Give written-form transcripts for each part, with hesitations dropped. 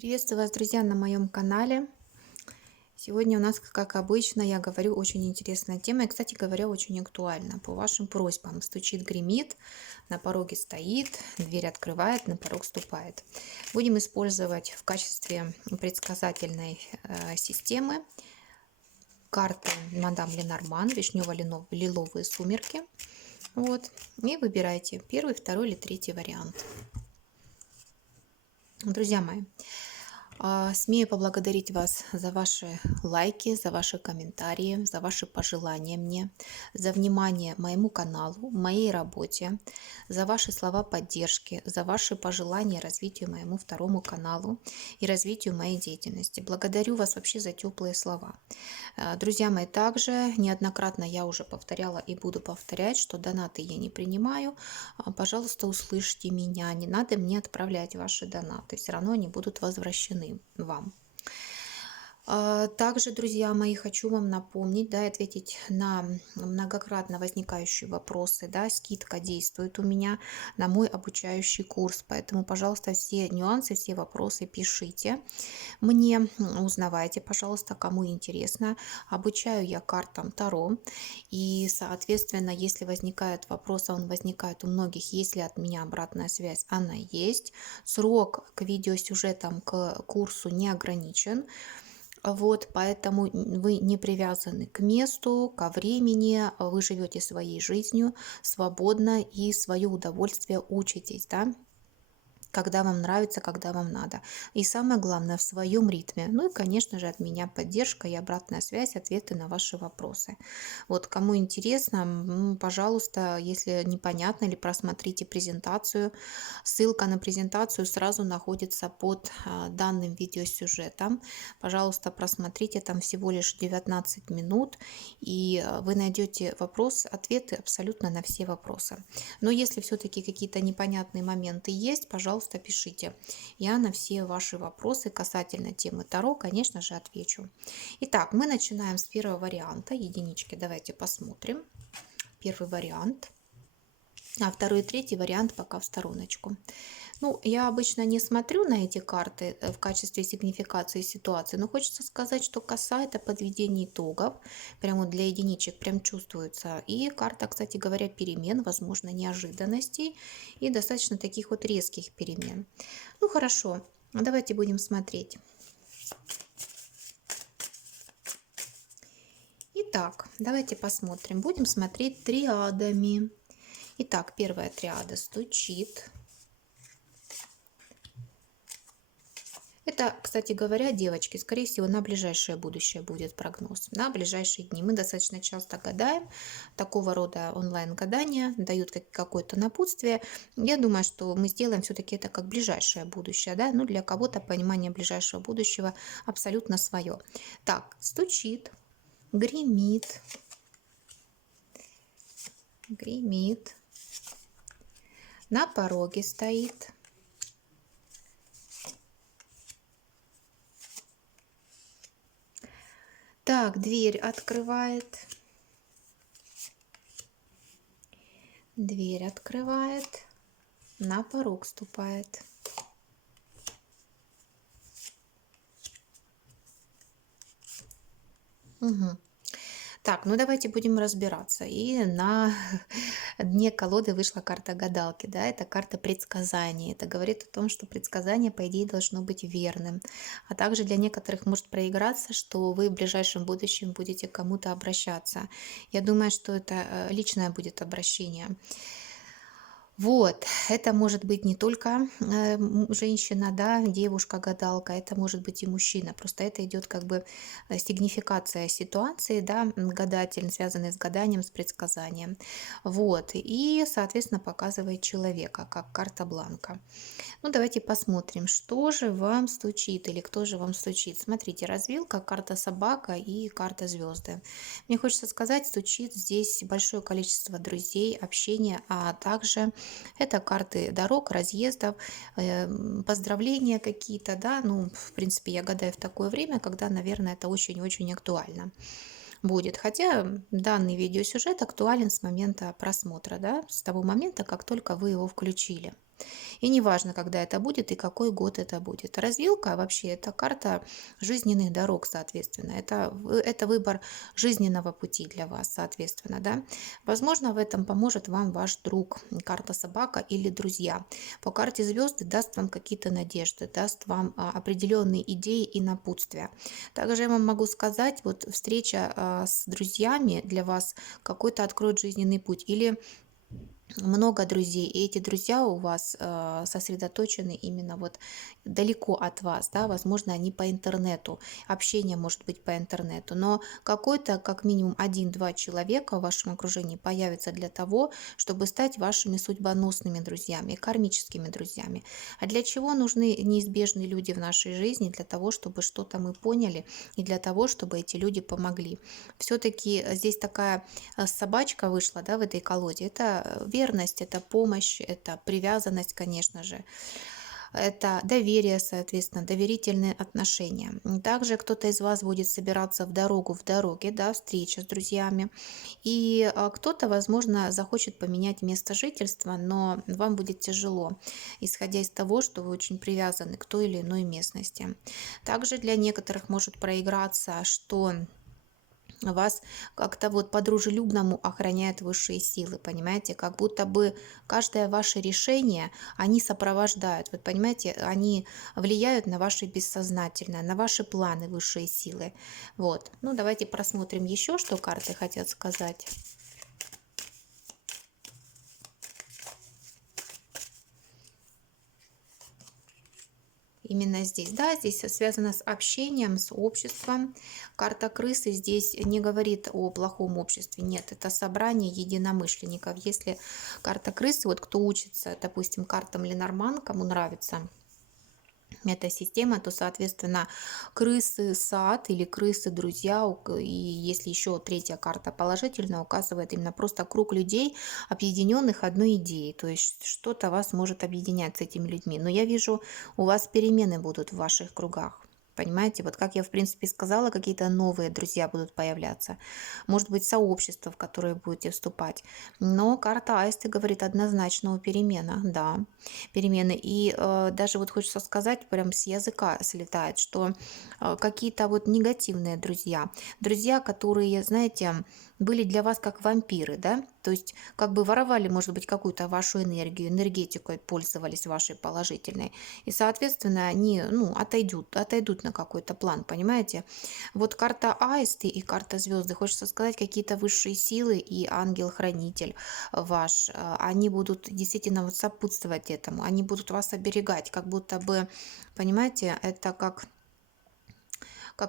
Приветствую вас, друзья, на моем канале. Сегодня у нас, как обычно, я говорю, очень интересная тема. И, кстати говоря, очень актуальна. По вашим просьбам. Стучит, гремит, на пороге стоит, дверь открывает, на порог ступает. Будем использовать в качестве предсказательной системы карты мадам Ленорман, вишнево-лиловые сумерки. Вот. И выбирайте первый, второй или третий вариант. Друзья мои, смею поблагодарить вас за ваши лайки, за ваши комментарии, за ваши пожелания мне, за внимание моему каналу, моей работе, за ваши слова поддержки, за ваши пожелания развитию моему второму каналу и развитию моей деятельности. Благодарю вас вообще за теплые слова. Друзья мои, также неоднократно я уже повторяла и буду повторять, что донаты я не принимаю. Пожалуйста, услышьте меня. Не надо мне отправлять ваши донаты. Все равно они будут возвращены вам. Также, друзья мои, хочу вам напомнить, да, ответить на многократно возникающие вопросы. Да, скидка действует у меня на мой обучающий курс, поэтому, пожалуйста, все нюансы, все вопросы пишите мне, узнавайте, пожалуйста, кому интересно. Обучаю я картам Таро, и, соответственно, если возникает вопрос, а он возникает у многих, если от меня обратная связь, она есть. Срок к видеосюжетам, к курсу не ограничен. Вот, поэтому вы не привязаны к месту, ко времени, вы живете своей жизнью свободно и свое удовольствие учитесь, да, когда вам нравится, когда вам надо. И самое главное, в своем ритме. Ну и, конечно же, от меня поддержка и обратная связь, ответы на ваши вопросы. Вот, кому интересно, пожалуйста, если непонятно, или просмотрите презентацию. Ссылка на презентацию сразу находится под данным видеосюжетом. Пожалуйста, просмотрите, там всего лишь 19 минут, и вы найдете ответы абсолютно на все вопросы. Но если все-таки какие-то непонятные моменты есть, пожалуйста, пишите. Я на все ваши вопросы касательно темы Таро, конечно же, отвечу. Итак, мы начинаем с первого варианта. Единички давайте посмотрим. Первый вариант. А второй и третий вариант пока в стороночку. Ну, я обычно не смотрю на эти карты в качестве сигнификации ситуации, но хочется сказать, что коса — это подведение итогов, прямо вот для единичек прям чувствуется. И карта, кстати говоря, перемен, возможно, неожиданностей и достаточно таких вот резких перемен. Ну, хорошо, давайте будем смотреть. Итак, давайте посмотрим. Будем смотреть триадами. Итак, первая триада стучит. Это, кстати говоря, девочки, скорее всего, на ближайшее будущее будет прогноз, на ближайшие дни. Мы достаточно часто гадаем, такого рода онлайн-гадания дают какое-то напутствие. Я думаю, что мы сделаем все-таки это как ближайшее будущее, да, ну для кого-то понимание ближайшего будущего абсолютно свое. Так, стучит, гремит, гремит, на пороге стоит. Так, дверь открывает. Дверь открывает. На порог ступает. Угу. Так, ну давайте будем разбираться. И на дне колоды вышла карта гадалки, да, это карта предсказаний. Это говорит о том, что предсказание, по идее, должно быть верным. А также для некоторых может проиграться, что вы в ближайшем будущем будете к кому-то обращаться. Я думаю, что это личное будет обращение. Вот, это может быть не только женщина, да, девушка-гадалка, это может быть и мужчина. Просто это идет как бы сигнификация ситуации, да, гадатель, связанный с гаданием, с предсказанием. Вот, и, соответственно, показывает человека, как карта бланка. Ну, давайте посмотрим, что же вам стучит или кто же вам стучит. Смотрите, развилка, карта собака и карта звезды. Мне хочется сказать, стучит здесь большое количество друзей, общения, а также это карты дорог, разъездов, поздравления какие-то, да, ну, в принципе, я гадаю в такое время, когда, наверное, это очень-очень актуально будет. Хотя данный видеосюжет актуален с момента просмотра, да, с того момента, как только вы его включили. И неважно, когда это будет и какой год это будет. Развилка вообще это карта жизненных дорог, соответственно. Это выбор жизненного пути для вас, соответственно, да. Возможно, в этом поможет вам ваш друг, карта собака или друзья. По карте звезды даст вам какие-то надежды, даст вам определенные идеи и напутствия. Также я вам могу сказать, вот встреча с друзьями для вас какой-то откроет жизненный путь. Или много друзей, и эти друзья у вас сосредоточены именно вот далеко от вас, да, возможно, они по интернету, общение может быть по интернету, но какой-то, как минимум, один-два человека в вашем окружении появится для того, чтобы стать вашими судьбоносными друзьями, кармическими друзьями. А для чего нужны неизбежные люди в нашей жизни? Для того, чтобы что-то мы поняли, и для того, чтобы эти люди помогли. Все-таки здесь такая собачка вышла, да, в этой колоде. Это верность, это помощь, это привязанность, конечно же. Это доверие, соответственно, доверительные отношения. Также кто-то из вас будет собираться в дороге, да, встреча с друзьями. И кто-то, возможно, захочет поменять место жительства, но вам будет тяжело, исходя из того, что вы очень привязаны к той или иной местности. Также для некоторых может проиграться, что вас как-то вот по-дружелюбному охраняют высшие силы, понимаете, как будто бы каждое ваше решение они сопровождают, вот понимаете, они влияют на ваше бессознательное, на ваши планы высшие силы. Вот, ну давайте просмотрим еще, что карты хотят сказать. Именно здесь, да, здесь связано с общением, с обществом. Карта крысы здесь не говорит о плохом обществе, нет, это собрание единомышленников. Если карта крысы, вот кто учится, допустим, картам Ленорман, кому нравится эта система, то, соответственно, крысы сад или крысы друзья, и если еще третья карта положительно указывает именно просто круг людей, объединенных одной идеей, то есть что-то вас может объединять с этими людьми. Но я вижу, у вас перемены будут в ваших кругах. Понимаете, вот как я, в принципе, сказала, какие-то новые друзья будут появляться. Может быть, сообщество, в которое будете вступать. Но карта Аисты говорит однозначно о переменах, да, перемены. И даже вот хочется сказать, прям с языка слетает, что какие-то вот негативные друзья, друзья, которые, знаете, были для вас как вампиры, да, то есть как бы воровали, может быть, какую-то вашу энергию, энергетикой пользовались вашей положительной, и, соответственно, они, ну, отойдут на какой-то план, понимаете. Вот карта Аисты и карта Звезды, хочется сказать, какие-то высшие силы и ангел-хранитель ваш, они будут действительно вот сопутствовать этому, они будут вас оберегать, как будто бы, понимаете, это как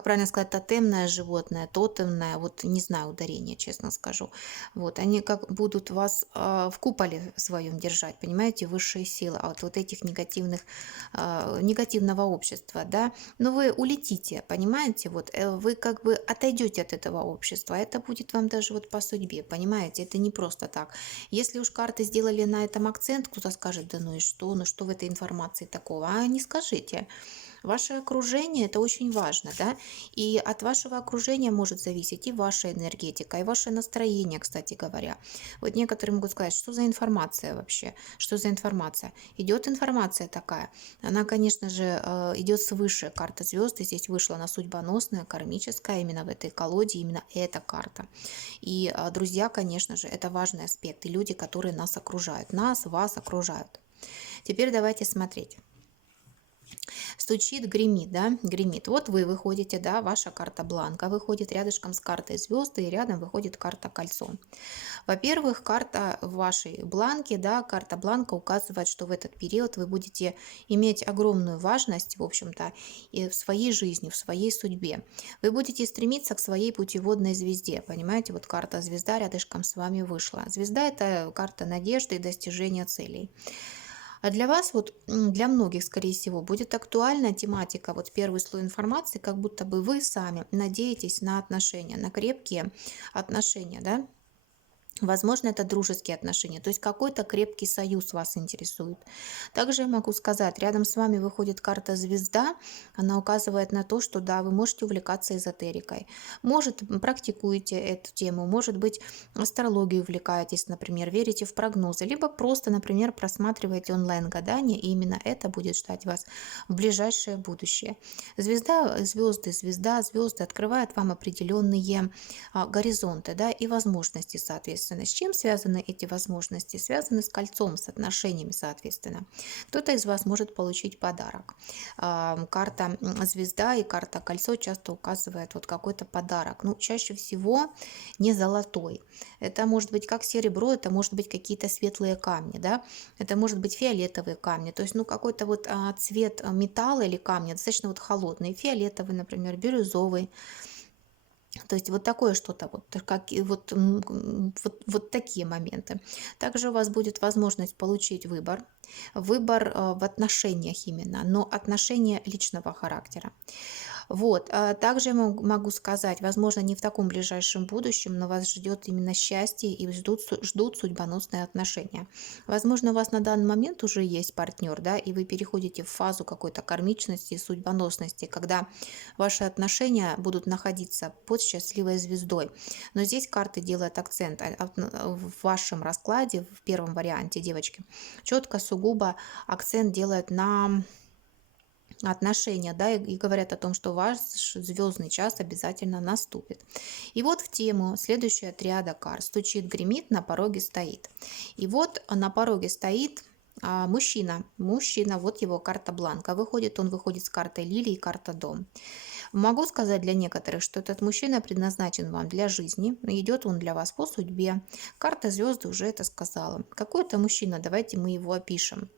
правильно сказать, тотемное животное, тотемное, вот не знаю ударение, честно скажу. Вот, они как будут вас в куполе своем держать, понимаете, высшие силы, а вот этих негативного общества, да, но вы улетите, понимаете, вот вы как бы отойдете от этого общества, это будет вам даже вот по судьбе, понимаете, это не просто так. Если уж карты сделали на этом акцент, кто-то скажет, да ну что в этой информации такого, а не скажите. Ваше окружение это очень важно, да, и от вашего окружения может зависеть и ваша энергетика, и ваше настроение, кстати говоря. Вот некоторые могут сказать, что за информация вообще, что за информация. Идет информация такая, она, конечно же, идет свыше, карта звезды здесь вышла, она судьбоносная, кармическая, именно в этой колоде, именно эта карта. И друзья, конечно же, это важный аспект, и люди, которые нас окружают, нас, вас окружают. Теперь давайте смотреть. Стучит, гремит, да, гремит. Вот вы выходите, да, ваша карта бланка выходит рядышком с картой звезды, и рядом выходит карта кольцо. Во-первых, карта в вашей бланке, да, карта бланка указывает, что в этот период вы будете иметь огромную важность, в общем-то, и в своей жизни, в своей судьбе. Вы будете стремиться к своей путеводной звезде, понимаете, вот карта звезда рядышком с вами вышла. Звезда – это карта надежды и достижения целей. А для вас, вот для многих, скорее всего, будет актуальна тематика, вот первый слой информации, как будто бы вы сами надеетесь на отношения, на крепкие отношения, да, Возможно, это дружеские отношения, то есть какой-то крепкий союз вас интересует. Также я могу сказать, рядом с вами выходит карта звезда, она указывает на то, что да, вы можете увлекаться эзотерикой. Может, практикуете эту тему, может быть, астрологией увлекаетесь, например, верите в прогнозы, либо просто, например, просматриваете онлайн-гадания, и именно это будет ждать вас в ближайшее будущее. Звезды открывают вам определенные горизонты, да, и возможности, соответственно. С чем связаны эти возможности? Связаны с кольцом, с отношениями, соответственно. Кто-то из вас может получить подарок. Карта звезда и карта кольцо часто указывает вот какой-то подарок. Ну, чаще всего не золотой. Это может быть как серебро, это может быть какие-то светлые камни, да, это может быть фиолетовые камни, то есть, ну, какой-то вот цвет металла или камня достаточно вот холодный, фиолетовый, например, бирюзовый, то есть вот такое что-то, вот, как, и вот, вот такие моменты. Также у вас будет возможность получить выбор в отношениях именно, но отношения личного характера. Вот. Также я могу сказать, возможно, не в таком ближайшем будущем, но вас ждет именно счастье и ждут судьбоносные отношения. Возможно, у вас на данный момент уже есть партнер, да, и вы переходите в фазу какой-то кармичности и судьбоносности, когда ваши отношения будут находиться под счастливой звездой. Но здесь карты делают акцент в вашем раскладе, в первом варианте, девочки, четко, сугубо акцент делают на отношения, да, и говорят о том, что ваш звездный час обязательно наступит. И вот в тему следующая триада карт. Стучит, гремит, на пороге стоит. И вот на пороге стоит мужчина, вот его карта бланка. Он выходит с картой лилии, карта дом. Могу сказать для некоторых, что этот мужчина предназначен вам для жизни, идет он для вас по судьбе. Карта звезды уже это сказала. Какой это мужчина? Давайте мы его опишем.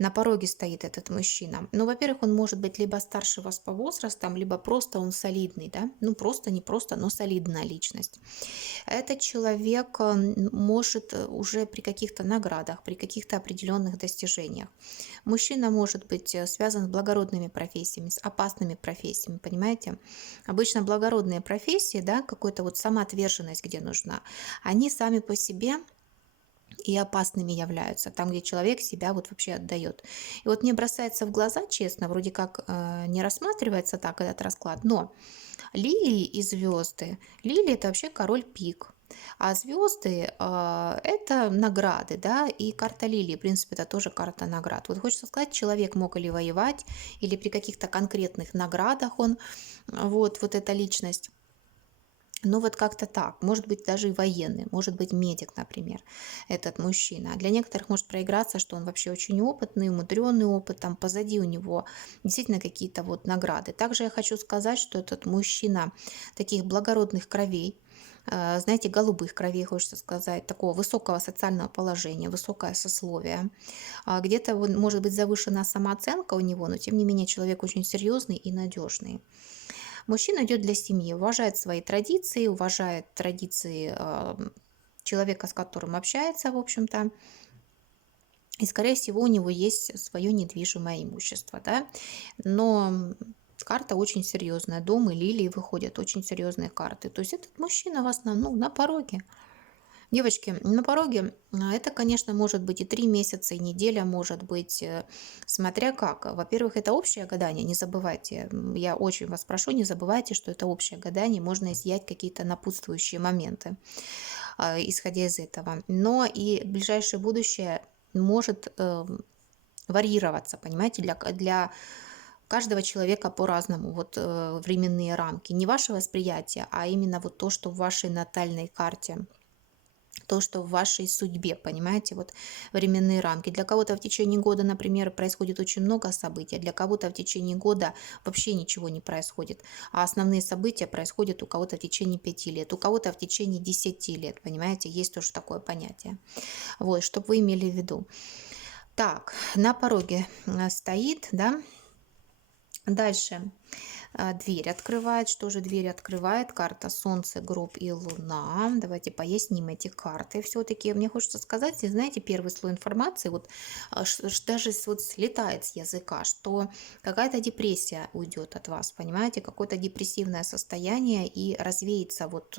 На пороге стоит этот мужчина. Ну, во-первых, он может быть либо старше вас по возрастам, либо просто он солидный, да, ну, просто не просто, но солидная личность. Этот человек может уже при каких-то наградах, при каких-то определенных достижениях. Мужчина может быть связан с благородными профессиями, с опасными профессиями, понимаете? Обычно благородные профессии, да, какая-то вот самоотверженность, где нужна, они сами по себе и опасными являются, там, где человек себя вот вообще отдает. И вот мне бросается в глаза, честно, вроде как не рассматривается так этот расклад, но лилии и звезды, лилии это вообще король пик, а звезды это награды, да, и карта лилии, в принципе, это тоже карта наград. Вот хочется сказать, человек мог или воевать, или при каких-то конкретных наградах он, вот эта личность. Ну вот как-то так. Может быть даже и военный, может быть медик, например, этот мужчина. А для некоторых может проиграться, что он вообще очень опытный, умудренный опыт, там позади у него действительно какие-то вот награды. Также я хочу сказать, что этот мужчина таких благородных кровей, знаете, голубых кровей, хочется сказать, такого высокого социального положения, высокое сословие. Где-то может быть завышена самооценка у него, но тем не менее человек очень серьезный и надежный. Мужчина идет для семьи, уважает свои традиции, уважает традиции человека, с которым общается, в общем-то. И, скорее всего, у него есть свое недвижимое имущество, да. Но карта очень серьезная. Дом и лилии выходят очень серьезные карты. То есть этот мужчина у вас на пороге. Девочки, на пороге это, конечно, может быть и 3 месяца, и неделя, может быть, смотря как. Во-первых, это общее гадание, не забывайте. Я очень вас прошу, не забывайте, что это общее гадание, можно изъять какие-то напутствующие моменты, исходя из этого. Но и ближайшее будущее может варьироваться, понимаете, для каждого человека по-разному, вот временные рамки. Не ваше восприятие, а именно вот то, что в вашей натальной карте, то, что в вашей судьбе, понимаете, вот временные рамки. Для кого-то в течение года, например, происходит очень много событий, а для кого-то в течение года вообще ничего не происходит. А основные события происходят у кого-то в течение 5 лет, у кого-то в течение 10 лет, понимаете, есть тоже такое понятие. Вот, чтобы вы имели в виду. Так, на пороге стоит, да, дальше дверь открывает. Что же дверь открывает? Карта Солнце, Гроб и Луна. Давайте поясним эти карты. Все-таки мне хочется сказать, знаете, первый слой информации, вот даже вот слетает с языка, что какая-то депрессия уйдет от вас, понимаете, какое-то депрессивное состояние и развеется вот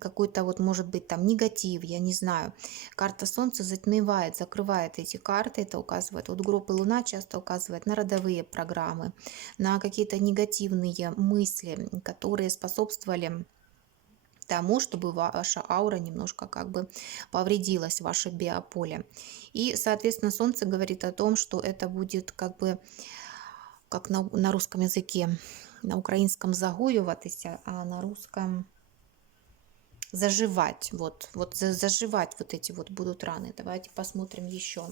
какой-то вот, может быть, там негатив, я не знаю. Карта Солнца затмевает, закрывает эти карты. Это указывает, вот группа Луна часто указывает на родовые программы, на какие-то негативные мысли, которые способствовали тому, чтобы ваша аура немножко как бы повредилась, ваше биополе. И, соответственно, Солнце говорит о том, что это будет как бы, как на русском языке, на украинском загоюватися, а на русском заживать. Вот заживать вот эти вот будут раны. Давайте посмотрим еще.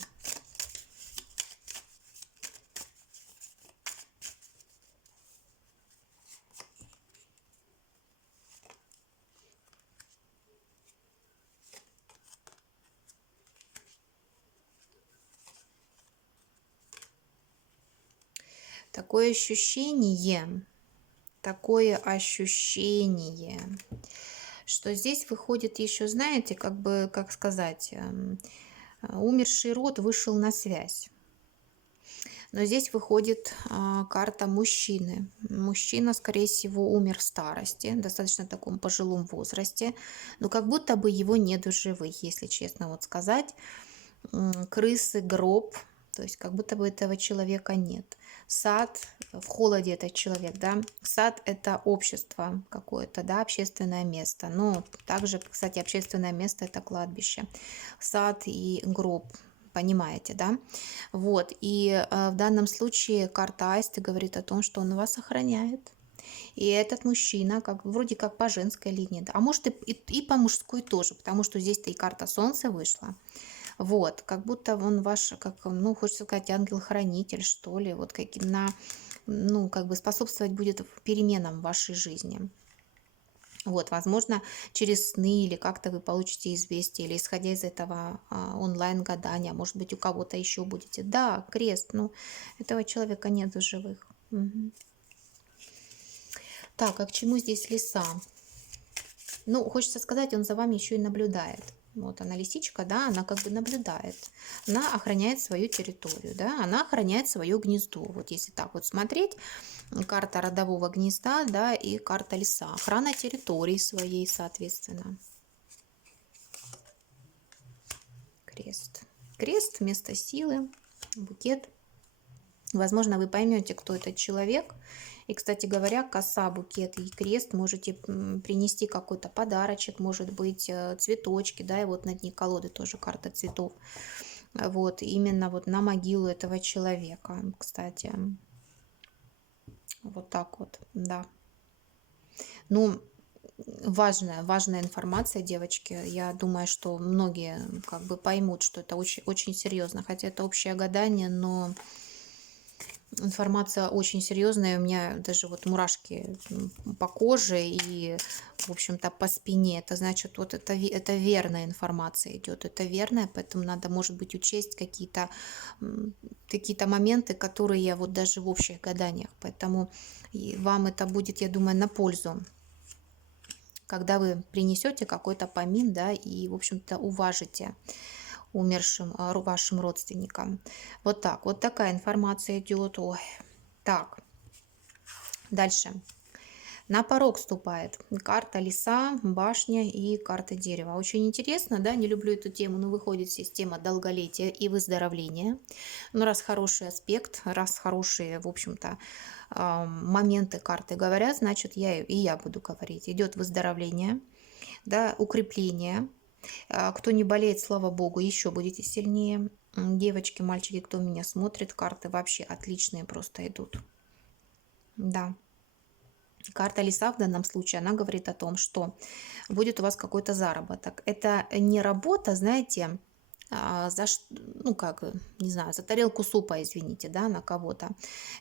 Такое ощущение, что здесь выходит еще, знаете, как бы, как сказать, умерший род вышел на связь. Но здесь выходит карта мужчины. Мужчина, скорее всего, умер в старости, достаточно таком пожилом возрасте, но как будто бы его нет в живых, если честно вот сказать. Крысы, гроб, то есть как будто бы этого человека нет. Сад, в холоде этот человек, да. Сад – это общество какое-то, да, общественное место. Но также, кстати, общественное место – это кладбище. Сад и гроб, понимаете, да? Вот, и в данном случае карта Аисты говорит о том, что он вас охраняет. И этот мужчина, как, вроде как по женской линии, да, а может и по мужской тоже, потому что здесь-то и карта Солнца вышла. Вот, как будто он ваш, как, ну, хочется сказать, ангел-хранитель, что ли, вот каким ну, как бы способствовать будет переменам в вашей жизни. Вот, возможно, через сны или как-то вы получите известие, или исходя из этого онлайн-гадания, может быть, у кого-то еще будете. Да, крест, ну, этого человека нет в живых. Мгм. Так, а к чему здесь лиса? Ну, хочется сказать, он за вами еще и наблюдает. Вот она лисичка, да, она как бы наблюдает. Она охраняет свою территорию, да, она охраняет свое гнездо. Вот если так вот смотреть, карта родового гнезда, да, и карта лиса. Охрана территории своей, соответственно. Крест. Крест вместо силы, букет. Возможно, вы поймете, кто этот человек. И, кстати говоря, коса, букет и крест можете принести какой-то подарочек, может быть, цветочки, да, и вот на дне колоды тоже карта цветов. Вот, именно вот на могилу этого человека, кстати. Вот так вот, да. Ну, важная информация, девочки. Я думаю, что многие как бы поймут, что это очень, очень серьезно. Хотя это общее гадание, но информация очень серьезная. У меня даже вот мурашки по коже и, в общем-то, по спине. Это значит, вот это верная информация идет. Это верная, поэтому надо, может быть, учесть какие-то моменты, которые вот даже в общих гаданиях. Поэтому вам это будет, я думаю, на пользу, когда вы принесете какой-то помин, да, и, в общем-то, уважите умершим вашим родственникам. Вот так, вот такая информация идет. Ой. Так, дальше. На порог вступает карта лиса, башня и карта дерева. Очень интересно, да, не люблю эту тему, но выходит система долголетия и выздоровления. Но раз хороший аспект, раз хорошие, в общем-то, моменты карты говорят, значит, я буду говорить. Идет выздоровление, да, укрепление. Кто не болеет, слава богу, еще будете сильнее. Девочки, мальчики, кто меня смотрит, карты вообще отличные просто идут. Да. Карта лиса в данном случае, она говорит о том, что будет у вас какой-то заработок. Это не работа, знаете, ну как, не знаю, за тарелку супа, извините, да, на кого-то.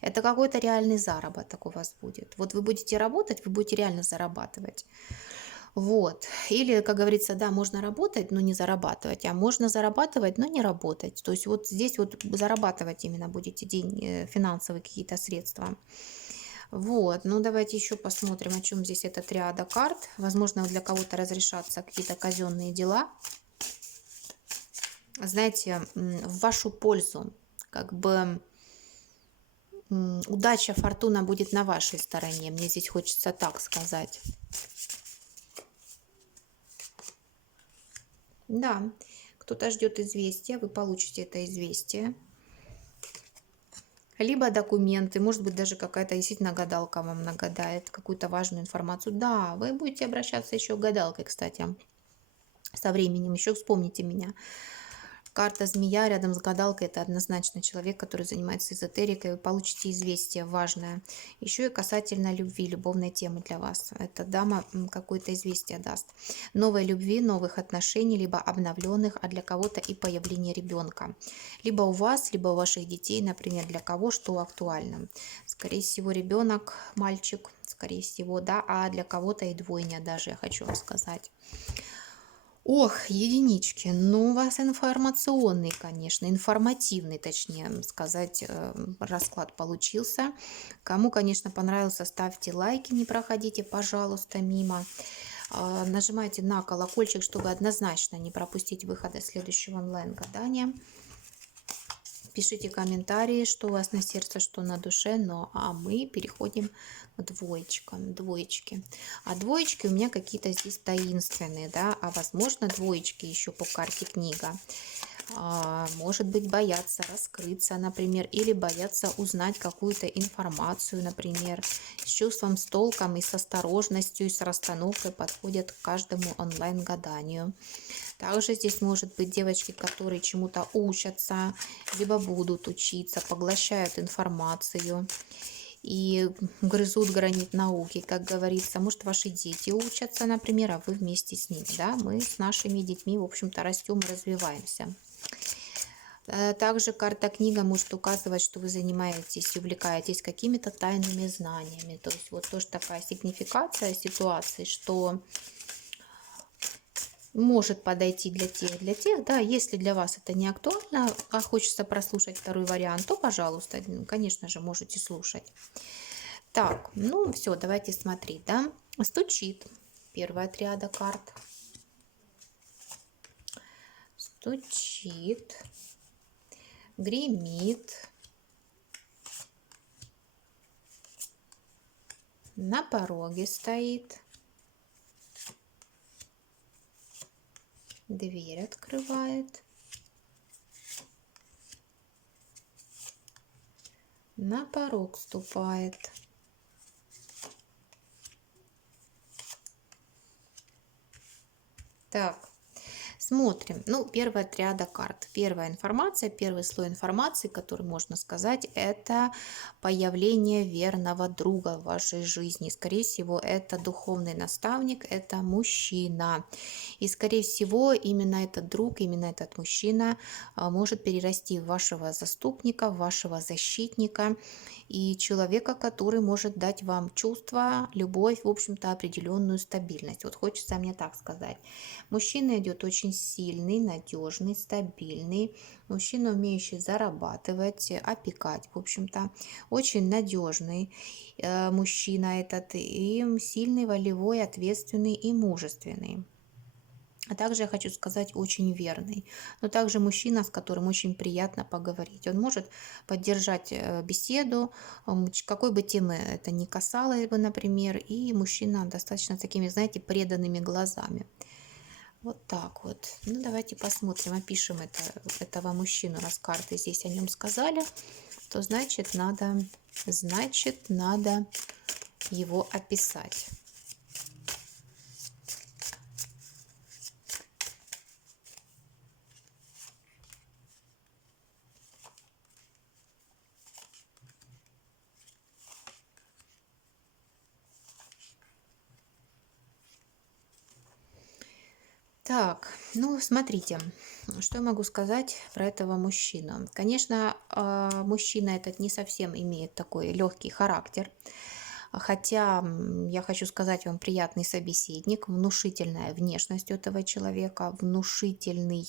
Это какой-то реальный заработок у вас будет. Вот вы будете работать, вы будете реально зарабатывать. Вот. Или, как говорится, да, можно работать, но не зарабатывать, а можно зарабатывать, но не работать. То есть вот здесь вот зарабатывать именно будете деньги, финансовые какие-то средства. Вот, ну давайте еще посмотрим, о чем здесь эта триада карт. Возможно, для кого-то разрешатся какие-то казенные дела. Знаете, в вашу пользу, как бы удача, фортуна будет на вашей стороне. Мне здесь хочется так сказать. Да, кто-то ждет известия, вы получите это известие. Либо документы, может быть, даже какая-то действительно гадалка вам нагадает какую-то важную информацию. Да, вы будете обращаться еще к гадалке, кстати, со временем. Еще вспомните меня. Карта змея рядом с гадалкой — это однозначно человек, который занимается эзотерикой. Вы получите известие важное. Еще и касательно любви, любовной темы для вас. Эта дама какое-то известие даст. Новой любви, новых отношений, либо обновленных, а для кого-то и появление ребенка. Либо у вас, либо у ваших детей, например, для кого что актуально. Скорее всего, ребенок, мальчик, скорее всего, да, а для кого-то и двойня даже, я хочу вам сказать. Ох, единички. Ну, у вас информационный, конечно, информативный, точнее сказать, расклад получился. Кому, конечно, понравился, ставьте лайки, не проходите, пожалуйста, мимо. Нажимайте на колокольчик, чтобы однозначно не пропустить выхода следующего онлайн-гадания. Пишите комментарии, что у вас на сердце, что на душе. Ну, а мы переходим к двоечкам. Двоечки. А двоечки у меня какие-то здесь таинственные, да. А возможно, двоечки еще по карте книга. Может быть, боятся раскрыться, например, или боятся узнать какую-то информацию, например. С чувством, с толком и с осторожностью, и с расстановкой подходят к каждому онлайн-гаданию. Также здесь может быть девочки, которые чему-то учатся, либо будут учиться, поглощают информацию и грызут гранит науки, как говорится. Может, ваши дети учатся, например, а вы вместе с ними. Да? Мы с нашими детьми, в общем-то, растем и развиваемся. Также карта книга может указывать, что вы занимаетесь, увлекаетесь какими-то тайными знаниями. То есть вот тоже такая сигнификация ситуации, что может подойти для тех, да, если для вас это не актуально, а хочется прослушать второй вариант, то, пожалуйста, конечно же, можете слушать. Так, ну все, давайте смотреть, да. Стучит первая триада карт. Стучит, гремит, на пороге стоит, дверь открывает, на порог ступает. Так, смотрим. Ну, первая триада карт. Первая информация, первый слой информации, который можно сказать, это появление верного друга в вашей жизни. Скорее всего, это духовный наставник, это мужчина. И, скорее всего, именно этот друг, именно этот мужчина может перерасти в вашего заступника, в вашего защитника и человека, который может дать вам чувство, любовь, в общем-то, определенную стабильность. Вот хочется мне так сказать. Мужчина идет очень сильный, надежный, стабильный. Мужчина, умеющий зарабатывать, опекать, в общем-то. Очень надежный мужчина этот. И сильный, волевой, ответственный и мужественный. А также я хочу сказать, очень верный. Но также мужчина, с которым очень приятно поговорить. Он может поддержать беседу, какой бы темы это ни касалось бы, например. И мужчина достаточно такими, знаете, преданными глазами. Вот так вот. Ну, давайте посмотрим, опишем этого мужчину, раз карты здесь о нем сказали, то значит надо его описать. Так, ну смотрите, что я могу сказать про этого мужчину. Конечно, мужчина этот не совсем имеет такой легкий характер, хотя я хочу сказать вам, приятный собеседник, внушительная внешность у этого человека, внушительный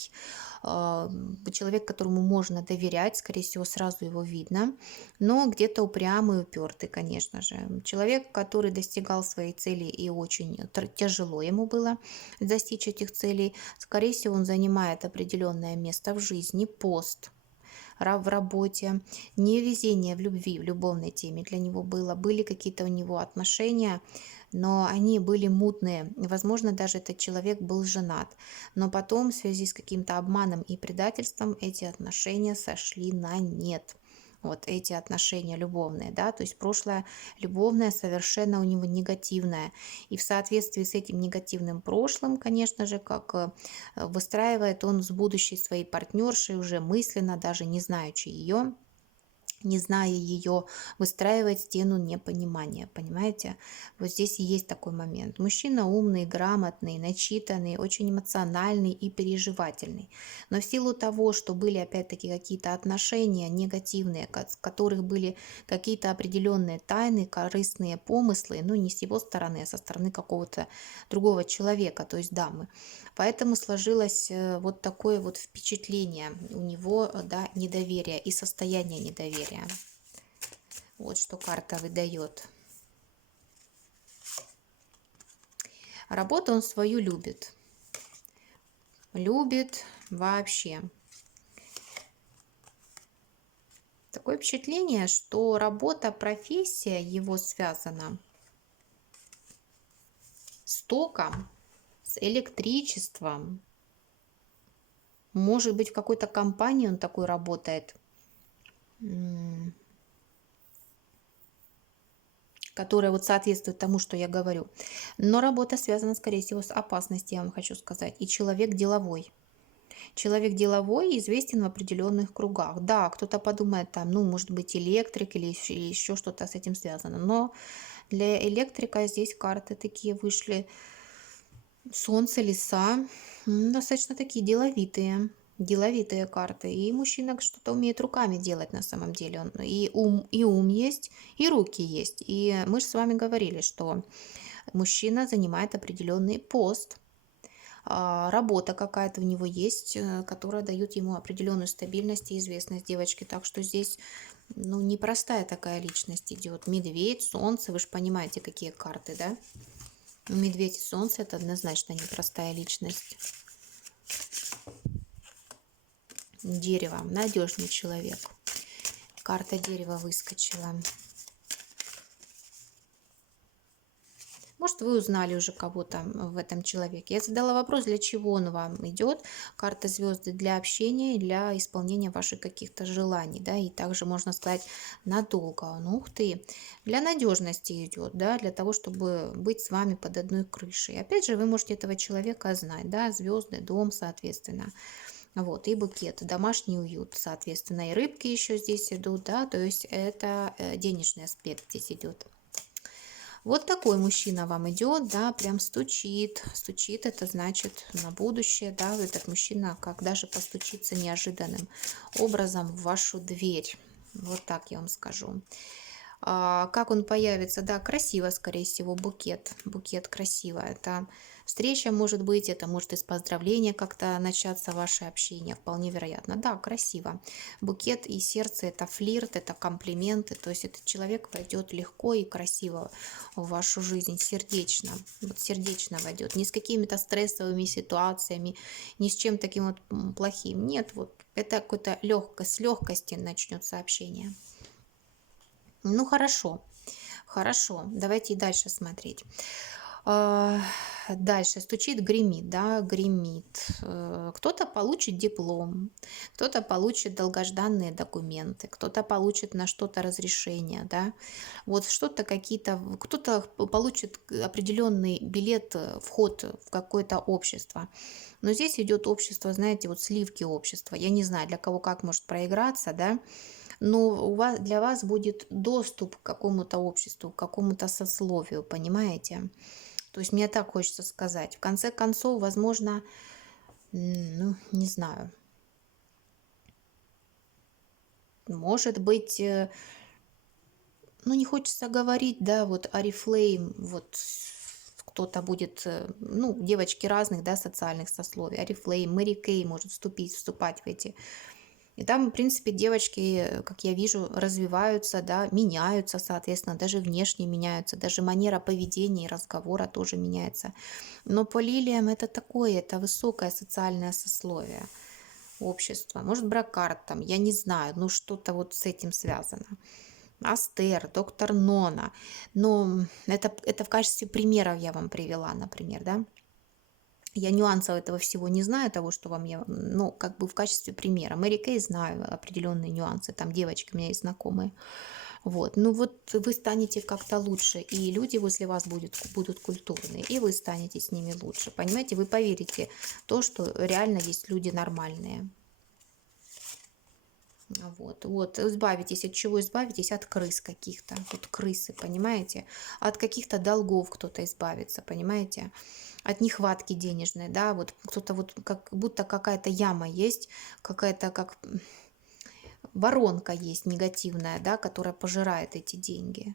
человек, которому можно доверять, скорее всего, сразу его видно, но где-то упрямый, упертый, конечно же. Человек, который достигал своей цели и очень тяжело ему было достичь этих целей, скорее всего, он занимает определенное место в жизни, пост, в работе, невезение в любви, в любовной теме для него было. Были какие-то у него отношения, но они были мутные. Возможно, даже этот человек был женат. Но потом, в связи с каким-то обманом и предательством, эти отношения сошли на нет. Вот эти отношения любовные, да, то есть прошлое любовное совершенно у него негативное. И в соответствии с этим негативным прошлым, конечно же, как выстраивает он с будущей своей партнершей уже мысленно, даже не знаючи ее, не зная ее, выстраивать стену непонимания, понимаете? Вот здесь и есть такой момент. Мужчина умный, грамотный, начитанный, очень эмоциональный и переживательный. Но в силу того, что были опять-таки какие-то отношения негативные, в которых были какие-то определенные тайны, корыстные помыслы, ну не с его стороны, а со стороны какого-то другого человека, то есть дамы. Поэтому сложилось вот такое вот впечатление у него, да, недоверия и состояние недоверия. Вот что карта выдает. Работу он свою любит. Любит вообще. Такое впечатление, что работа, профессия его связана с током, с электричеством. Может быть, в какой-то компании он такой работает, которая вот соответствует тому, что я говорю. Но работа связана, скорее всего, с опасностью, я вам хочу сказать. И человек деловой. Человек деловой известен в определенных кругах. Да, кто-то подумает, там, ну, может быть, электрик или еще что-то с этим связано. Но для электрика здесь карты такие вышли. Солнце, леса, достаточно такие деловитые карты. И мужчина что-то умеет руками делать на самом деле. И ум есть, и руки есть. И мы же с вами говорили, что мужчина занимает определенный пост, работа какая-то у него есть, которая дает ему определенную стабильность и известность девочки. Так что здесь, ну, непростая такая личность идет. Медведь, солнце, вы же понимаете, какие карты, да? Медведь и солнце — это однозначно непростая личность. Дерево, надежный человек. Карта дерева выскочила. Может, вы узнали уже кого-то в этом человеке. Я задала вопрос, для чего он вам идет. Карта звезды для общения и для исполнения ваших каких-то желаний, да, и также можно сказать надолго. Ну, ух ты, для надежности идет, да, для того, чтобы быть с вами под одной крышей. Опять же, вы можете этого человека знать, да, звезды, дом, соответственно. Вот, и букет, домашний уют, соответственно, и рыбки еще здесь идут, да, то есть это денежный аспект здесь идет. Вот такой мужчина вам идет, да, прям стучит. Стучит, это значит на будущее, да, этот мужчина как даже постучится неожиданным образом в вашу дверь. Вот так я вам скажу. Как он появится? Да, красиво, скорее всего, букет. Букет красиво. Это встреча может быть, это может из поздравления как-то начаться ваше общение, вполне вероятно. Да, красиво. Букет и сердце — это флирт, это комплименты, то есть этот человек войдет легко и красиво в вашу жизнь, сердечно. Вот сердечно войдет, не с какими-то стрессовыми ситуациями, ни с чем таким вот плохим. Нет, вот это какой-то с легкости начнется общение. Ну, хорошо, хорошо. Давайте и дальше смотреть. Дальше стучит, гремит, да, гремит. Кто-то получит диплом, кто-то получит долгожданные документы, кто-то получит на что-то разрешение, да. Вот что-то какие-то, кто-то получит определенный билет, вход в какое-то общество. Но здесь идет общество, знаете, вот сливки общества. Я не знаю, для кого как может проиграться, да. Но для вас будет доступ к какому-то обществу, к какому-то сословию, понимаете? То есть мне так хочется сказать. В конце концов, возможно, ну, не знаю, может быть, ну, не хочется говорить, да, вот Oriflame, вот кто-то будет, ну, девочки разных, да, социальных сословий, Oriflame, Mary Kay может вступать в эти. И там, в принципе, девочки, как я вижу, развиваются, да, меняются, соответственно, даже внешне меняются, даже манера поведения и разговора тоже меняется. Но по лилиям это такое, это высокое социальное сословие. общество, может, Бракарт там, я не знаю, ну что-то вот с этим связано. Астер, доктор Нона. Но это в качестве примеров я вам привела, например, да. Я нюансов этого всего не знаю, того, что вам я, ну, как бы в качестве примера. Мэри Кей знаю определенные нюансы, там девочки у меня есть знакомые. Вот, ну вот вы станете как-то лучше, и люди возле вас будут культурные, и вы станете с ними лучше, понимаете? Вы поверите в то, что реально есть люди нормальные. Вот, избавитесь, от чего избавитесь? От крыс каких-то, вот крысы, понимаете? От каких-то долгов кто-то избавится, понимаете? От нехватки денежной, да, вот кто-то вот как будто какая-то яма есть, какая-то как воронка есть негативная, да, которая пожирает эти деньги.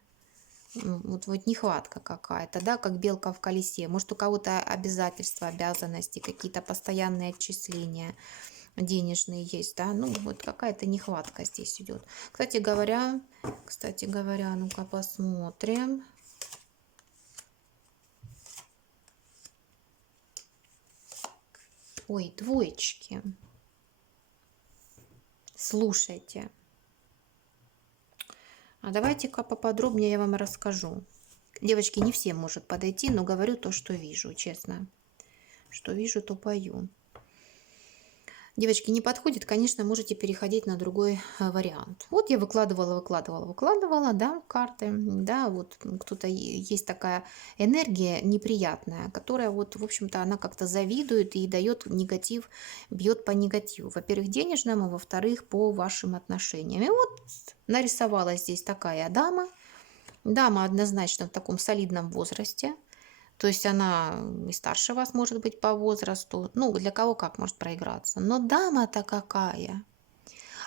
Вот нехватка какая-то, да, как белка в колесе. Может, у кого-то обязательства, обязанности, какие-то постоянные отчисления денежные есть, да, ну вот какая-то нехватка здесь идет. Кстати говоря, ну-ка посмотрим. Ой, двоечки. Слушайте, а давайте-ка поподробнее я вам расскажу. Девочки, не всем может подойти, но говорю то, что вижу, честно. Что вижу, то пою. Девочки, не подходит, конечно, можете переходить на другой вариант. Вот я выкладывала, да, карты, да, вот кто-то есть такая энергия неприятная, которая вот, в общем-то, она как-то завидует и дает негатив, бьет по негативу. Во-первых, денежному, а во-вторых, по вашим отношениям. И вот нарисовалась здесь такая дама однозначно в таком солидном возрасте, то есть она и старше вас может быть по возрасту. Ну, для кого как может проиграться. Но дама-то какая.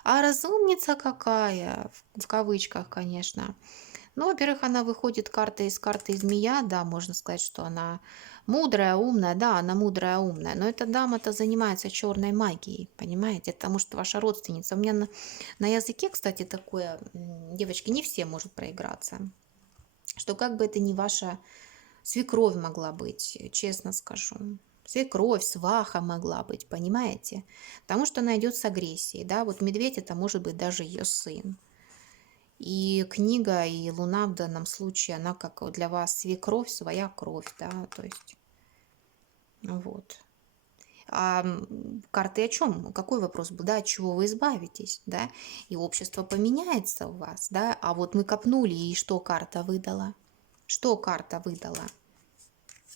А разумница какая. В кавычках, конечно. Ну, во-первых, она выходит карты змея. Да, можно сказать, что она мудрая, умная. Да, она мудрая, умная. Но эта дама-то занимается черной магией. Понимаете? Это может ваша родственница. У меня на языке, кстати, такое, девочки, не все может проиграться. Что как бы это ни ваша свекровь могла быть, честно скажу. Свекровь, сваха могла быть, понимаете? Потому что она идет с агрессией, да, вот медведь это может быть даже ее сын. И книга, и луна в данном случае, она как для вас свекровь, своя кровь, да, то есть, вот. А карты о чем? Какой вопрос был, да, от чего вы избавитесь, да, и общество поменяется у вас, да, а вот мы копнули, и что карта выдала? Что карта выдала?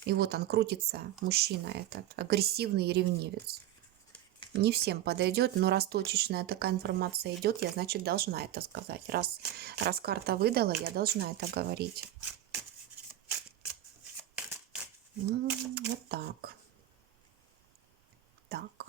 И вот он крутится, мужчина этот, агрессивный и ревнивец. Не всем подойдет, но раз точечная такая информация идет, я, значит, должна это сказать. Раз карта выдала, я должна это говорить. Вот так. Так.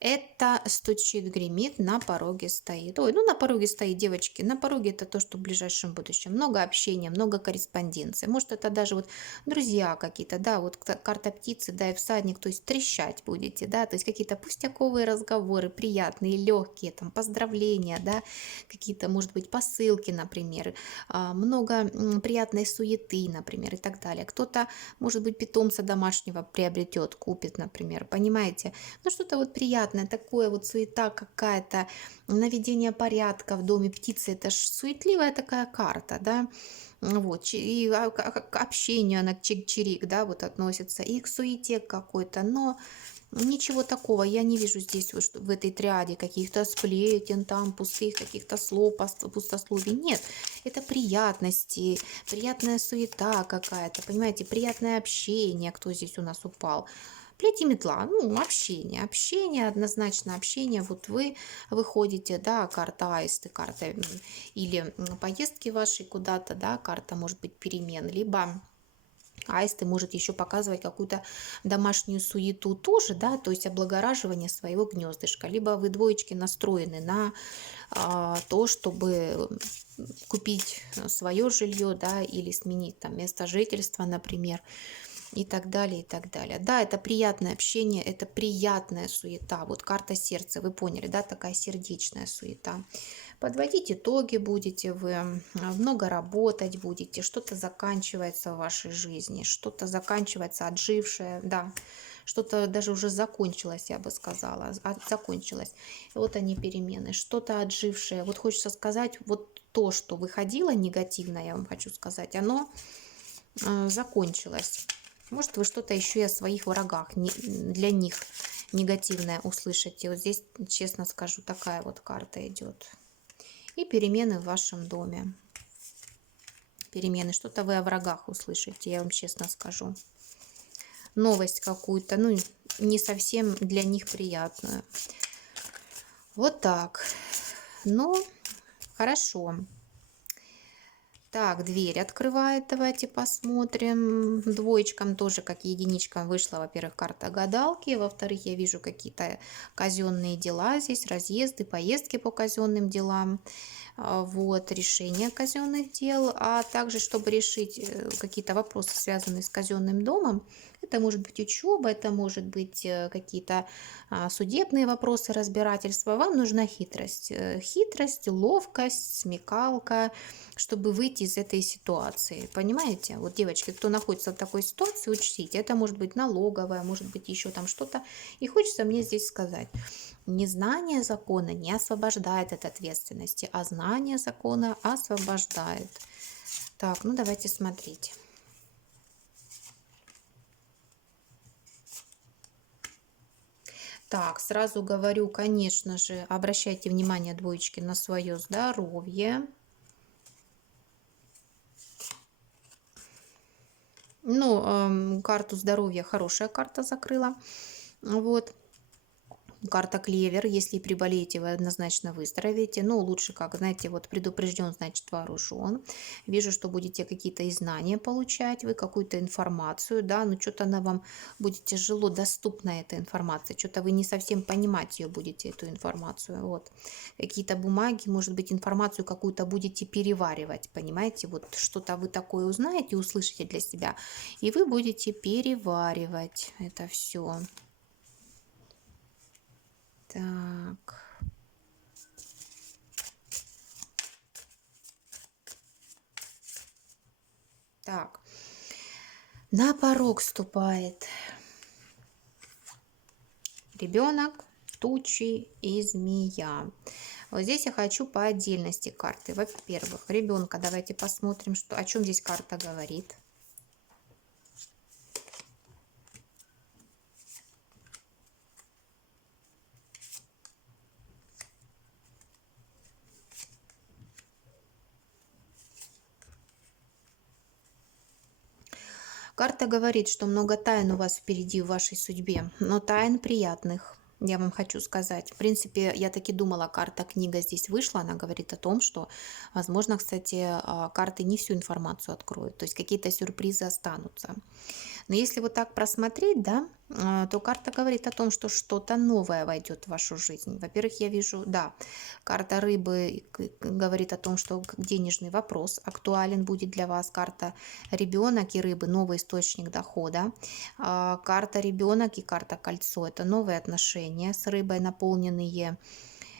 Это стучит, гремит, на пороге стоит. Ой, ну на пороге стоит, девочки. На пороге это то, что в ближайшем будущем. Много общения, много корреспонденции. Может, это даже вот друзья какие-то, да, вот карта птицы, да, и всадник, то есть трещать будете, да, то есть какие-то пустяковые разговоры, приятные, легкие, там, поздравления, да, какие-то, может быть, посылки, например, много приятной суеты, например, и так далее. Кто-то, может быть, питомца домашнего приобретет, купит, например, понимаете? Ну, что-то вот приятное, такое вот суета какая-то, наведение порядка в доме птицы, это ж суетливая такая карта, да, вот, и к общению она чик-чирик, да, вот относится, и к суете какой-то, но ничего такого я не вижу здесь вот, в этой триаде каких-то сплетен, там пустых каких-то слов, пустословий. Нет, это приятности, приятная суета какая-то, понимаете, приятное общение, кто здесь у нас упал. Плеть и метла, ну, общение, однозначно общение. Вот вы выходите, да, карта аисты, карта или поездки вашей куда-то, да, карта может быть перемен, либо аисты может еще показывать какую-то домашнюю суету тоже, да, то есть облагораживание своего гнездышка. Либо вы двоечки настроены на то, чтобы купить свое жилье, да, или сменить там место жительства, например, и так далее, и так далее. Да, это приятное общение, это приятная суета. Вот карта сердца, вы поняли, да, такая сердечная суета. Подводить итоги будете вы, много работать будете, что-то заканчивается в вашей жизни, что-то заканчивается отжившее, да, что-то даже уже закончилось, я бы сказала, закончилось. И вот они перемены, что-то отжившее. Вот хочется сказать, вот то, что выходило негативно, я вам хочу сказать, оно закончилось. Может, вы что-то еще и о своих врагах для них негативное услышите. Вот здесь, честно скажу, такая вот карта идет. И перемены в вашем доме. Перемены. Что-то вы о врагах услышите, я вам честно скажу. Новость какую-то, ну, не совсем для них приятную. Вот так. Ну, хорошо. Так, дверь открывает, давайте посмотрим. Двоечкам тоже, как и единичкам, вышла, во-первых, карта гадалки, во-вторых, я вижу какие-то казенные дела здесь, разъезды, поездки по казенным делам, вот, решение казенных дел, а также, чтобы решить какие-то вопросы, связанные с казенным домом, это может быть учеба, это может быть какие-то судебные вопросы, разбирательства, вам нужна хитрость. Хитрость, ловкость, смекалка, чтобы выйти из этой ситуации. Понимаете? Вот, девочки, кто находится в такой ситуации, учтите, это может быть налоговая, может быть еще там что-то. И хочется мне здесь сказать, незнание закона не освобождает от ответственности, а знание закона освобождает. Так, ну давайте смотреть. Так, сразу говорю, конечно же, обращайте внимание, двоечки, на свое здоровье. Ну, карту здоровья хорошая карта закрыла. Вот. Карта клевер. Если приболеете, вы однозначно выздоровеете. Ну, лучше, как, знаете, вот предупрежден, значит вооружен. Вижу, что будете какие-то и знания получать, вы какую-то информацию, да, но что-то она вам будет тяжело доступна, эта информация. Что-то вы не совсем понимать ее будете, эту информацию. Вот. Какие-то бумаги, может быть, информацию какую-то будете переваривать, понимаете? Вот что-то вы такое узнаете, услышите для себя, и вы будете переваривать это все. Так. Так. На порог ступает ребенок, тучи и змея. Вот здесь я хочу по отдельности карты. Во-первых, ребенка. Давайте посмотрим, что, о чем здесь карта говорит. Карта говорит, что много тайн у вас впереди в вашей судьбе, но тайн приятных. Я вам хочу сказать. В принципе, я таки думала, карта-книга здесь вышла. Она говорит о том, что, возможно, кстати, карты не всю информацию откроют. То есть какие-то сюрпризы останутся. Но если вот так просмотреть, да, то карта говорит о том, что что-то новое войдет в вашу жизнь. Во-первых, я вижу, да, карта рыбы говорит о том, что денежный вопрос актуален будет для вас. Карта ребенок и рыбы – новый источник дохода. Карта ребенок и карта кольцо – это новые отношения с рыбой, наполненные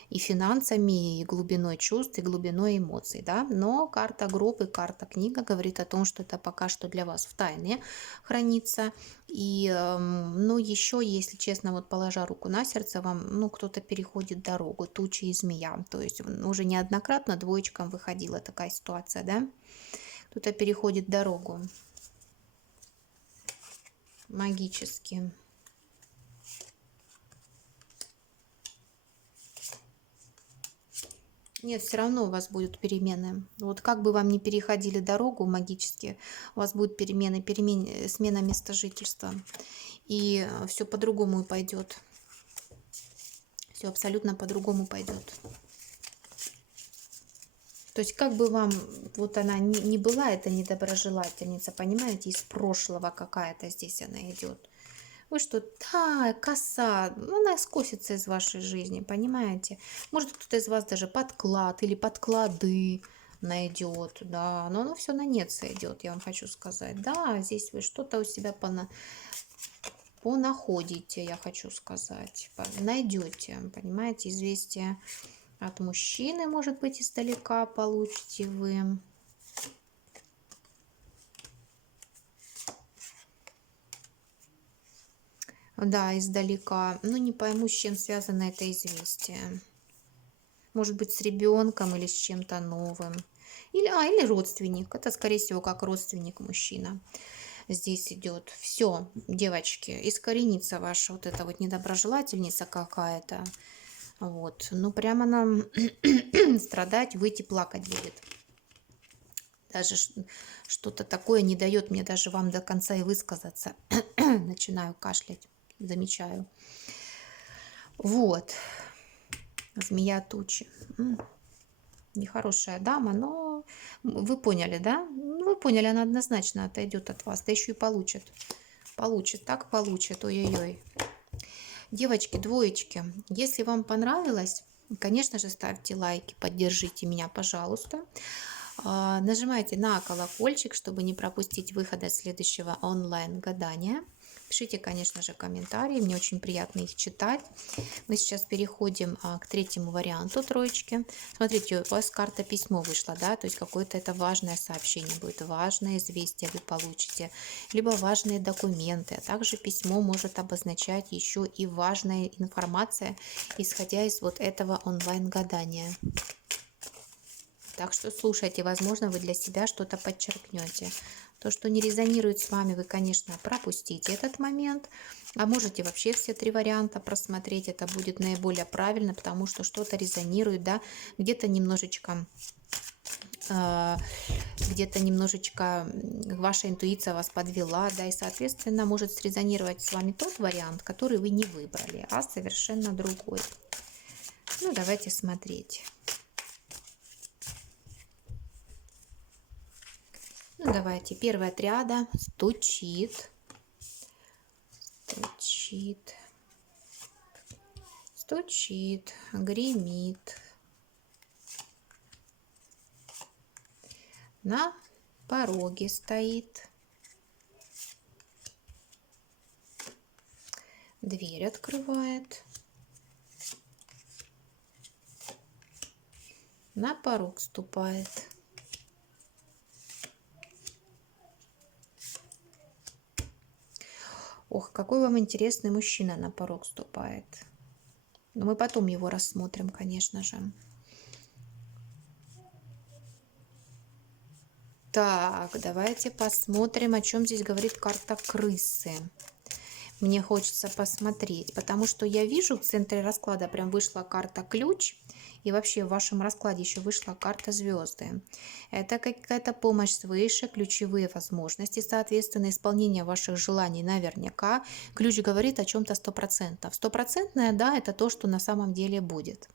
и финансами, и глубиной чувств, и глубиной эмоций, да. Но карта гроб и карта книга говорит о том, что это пока что для вас в тайне хранится. И, ну, еще, если честно, вот положа руку на сердце, вам, ну, кто-то переходит дорогу, тучи и змея. То есть уже неоднократно двоечкам выходила такая ситуация, да. Кто-то переходит дорогу магически. Нет, все равно у вас будут перемены. Вот как бы вам ни переходили дорогу магически, у вас будут перемены, смена места жительства. И все по-другому пойдет. Все абсолютно по-другому пойдет. То есть как бы вам, вот она не была, эта недоброжелательница, понимаете, из прошлого какая-то здесь она идет. Вы что, да, коса, она скосится из вашей жизни, понимаете? Может, кто-то из вас даже подклад или подклады найдет, да, но оно все на нет сойдет, я вам хочу сказать. Да, здесь вы что-то у себя понаходите, я хочу сказать, найдете, понимаете, известие от мужчины, может быть, издалека получите вы. да, издалека. Но не пойму, с чем связано это известие. Может быть, с ребенком или с чем-то новым. Или родственник. Это, скорее всего, как родственник мужчина. Здесь идет. Все, девочки, искоренится ваша вот эта вот недоброжелательница какая-то. Вот. Ну, прямо нам страдать, выйти, плакать будет. Даже что-то такое не дает мне даже вам до конца и высказаться. Начинаю кашлять, замечаю. Вот. Змея тучи. Нехорошая дама, но вы поняли, да? Ну, вы поняли, она однозначно отойдет от вас, да еще и получит. Получит, так получит, ой-ой-ой. Девочки, двоечки, если вам понравилось, конечно же, ставьте лайки, поддержите меня, пожалуйста. Нажимайте на колокольчик, чтобы не пропустить выхода следующего онлайн-гадания. Пишите, конечно же, комментарии, мне очень приятно их читать. Мы сейчас переходим к третьему варианту троечки. Смотрите, у вас карта письмо вышла, да, то есть какое-то это важное сообщение будет, важное известие вы получите, либо важные документы, а также письмо может обозначать еще и важная информация, исходя из вот этого онлайн-гадания. Так что слушайте, возможно, вы для себя что-то подчеркнете. То, что не резонирует с вами, вы, конечно, пропустите этот момент. А можете вообще все три варианта просмотреть. Это будет наиболее правильно, потому что что-то резонирует, да, где-то немножечко ваша интуиция вас подвела, да, и, соответственно, может срезонировать с вами тот вариант, который вы не выбрали, а совершенно другой. Ну, давайте смотреть. Ну, давайте. Первая триада стучит, стучит, стучит, гремит. На пороге стоит. Дверь открывает. На порог ступает. Ох, какой вам интересный мужчина на порог ступает. Но мы потом его рассмотрим, конечно же. Так, давайте посмотрим, о чем здесь говорит карта крысы. Мне хочется посмотреть, потому что я вижу в центре расклада прям вышла карта ключ, и вообще в вашем раскладе еще вышла карта звезды. Это какая-то помощь свыше, ключевые возможности, соответственно, исполнение ваших желаний наверняка. Ключ говорит о чем-то 100%. Стопроцентное, да, это то, что на самом деле будет.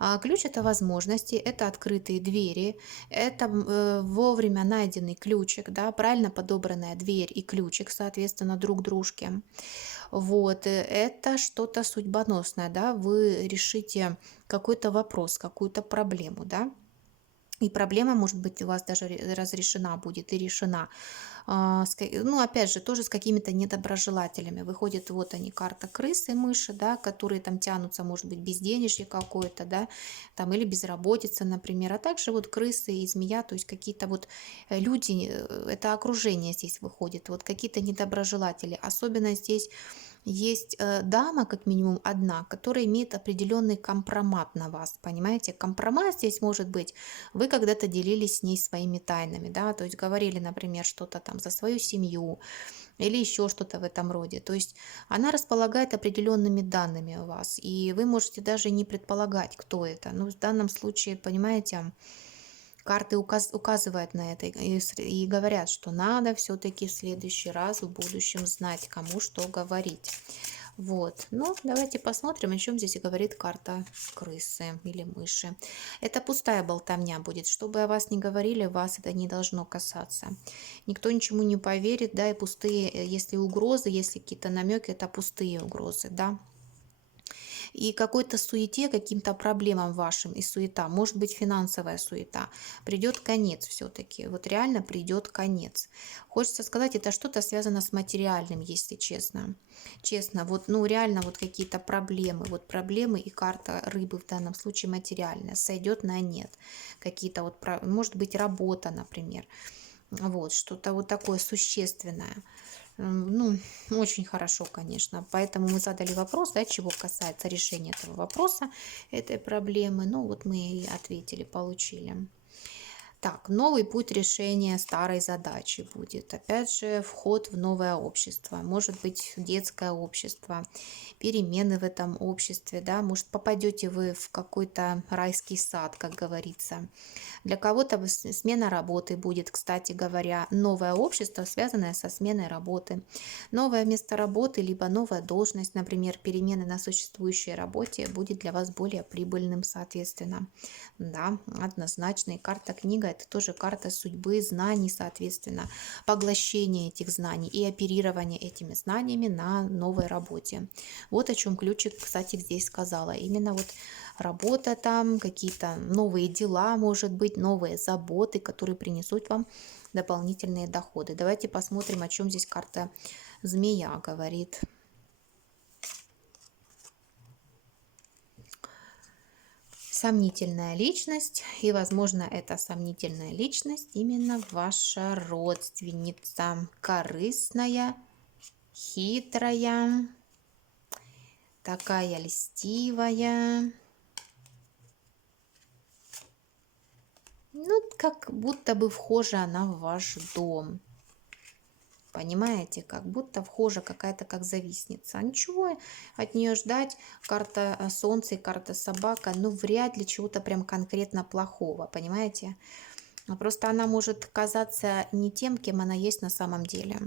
А ключ – это возможности, это открытые двери, это вовремя найденный ключик, да, правильно подобранная дверь и ключик, соответственно, друг дружке. Вот, это что-то судьбоносное, да, вы решите какой-то вопрос, какую-то проблему, да, и проблема, может быть, у вас даже разрешена будет и решена. Ну, опять же, тоже с какими-то недоброжелателями. Выходит, вот они, карта крысы, мыши, да, которые там тянутся, может быть, безденежье какое-то, да, там, или безработица, например. А также вот крысы и змея, то есть какие-то вот люди, это окружение здесь выходит, вот какие-то недоброжелатели. Особенно здесь есть дама, как минимум одна, которая имеет определенный компромат на вас, понимаете? Компромат здесь может быть, вы когда-то делились с ней своими тайнами, да, то есть говорили, например, что-то там за свою семью или еще что-то в этом роде. То есть она располагает определенными данными о вас, и вы можете даже не предполагать, кто это. Ну, в данном случае, понимаете, карты указывают на это и говорят, что надо все-таки в следующий раз в будущем знать, кому что говорить. Вот, ну давайте посмотрим, о чем здесь говорит карта крысы или мыши. Это пустая болтовня будет, что бы о вас ни говорили, вас это не должно касаться. Никто ничему не поверит, да, и пустые, если угрозы, если какие-то намеки, это пустые угрозы, да. И какой-то суете, каким-то проблемам вашим и суета, может быть финансовая суета, придет конец все-таки, вот реально придет конец. Хочется сказать, это что-то связано с материальным, если честно. Честно, вот, ну реально вот какие-то проблемы, вот проблемы и карта рыбы в данном случае материальная, сойдет на нет. Какие-то вот, может быть работа, например, вот, что-то вот такое существенное. Ну, очень хорошо, конечно. Поэтому мы задали вопрос, да, чего касается решения этого вопроса, этой проблемы. Ну, вот мы и ответили, получили. Так, новый путь решения старой задачи будет. Опять же, вход в новое общество. Может быть, детское общество, перемены в этом обществе, да, может, попадете вы в какой-то райский сад, как говорится. Для кого-то смена работы будет, кстати говоря, новое общество, связанное со сменой работы. Новое место работы, либо новая должность, например, перемены на существующей работе будет для вас более прибыльным, соответственно. Да, однозначно. И карта книга – это тоже карта судьбы, знаний, соответственно, поглощение этих знаний и оперирование этими знаниями на новой работе. Вот о чем ключик, кстати, здесь сказала. Именно вот работа там, какие-то новые дела, может быть, новые заботы, которые принесут вам дополнительные доходы. Давайте посмотрим, о чем здесь карта змея говорит. Сомнительная личность, и, возможно, эта сомнительная личность именно ваша родственница, корыстная, хитрая, такая льстивая. Ну, как будто бы вхожа она в ваш дом. Понимаете, как будто вхожа какая-то как завистница. А ничего от нее ждать. Карта солнца и карта собака, ну, вряд ли чего-то прям конкретно плохого, понимаете? Просто она может казаться не тем, кем она есть на самом деле.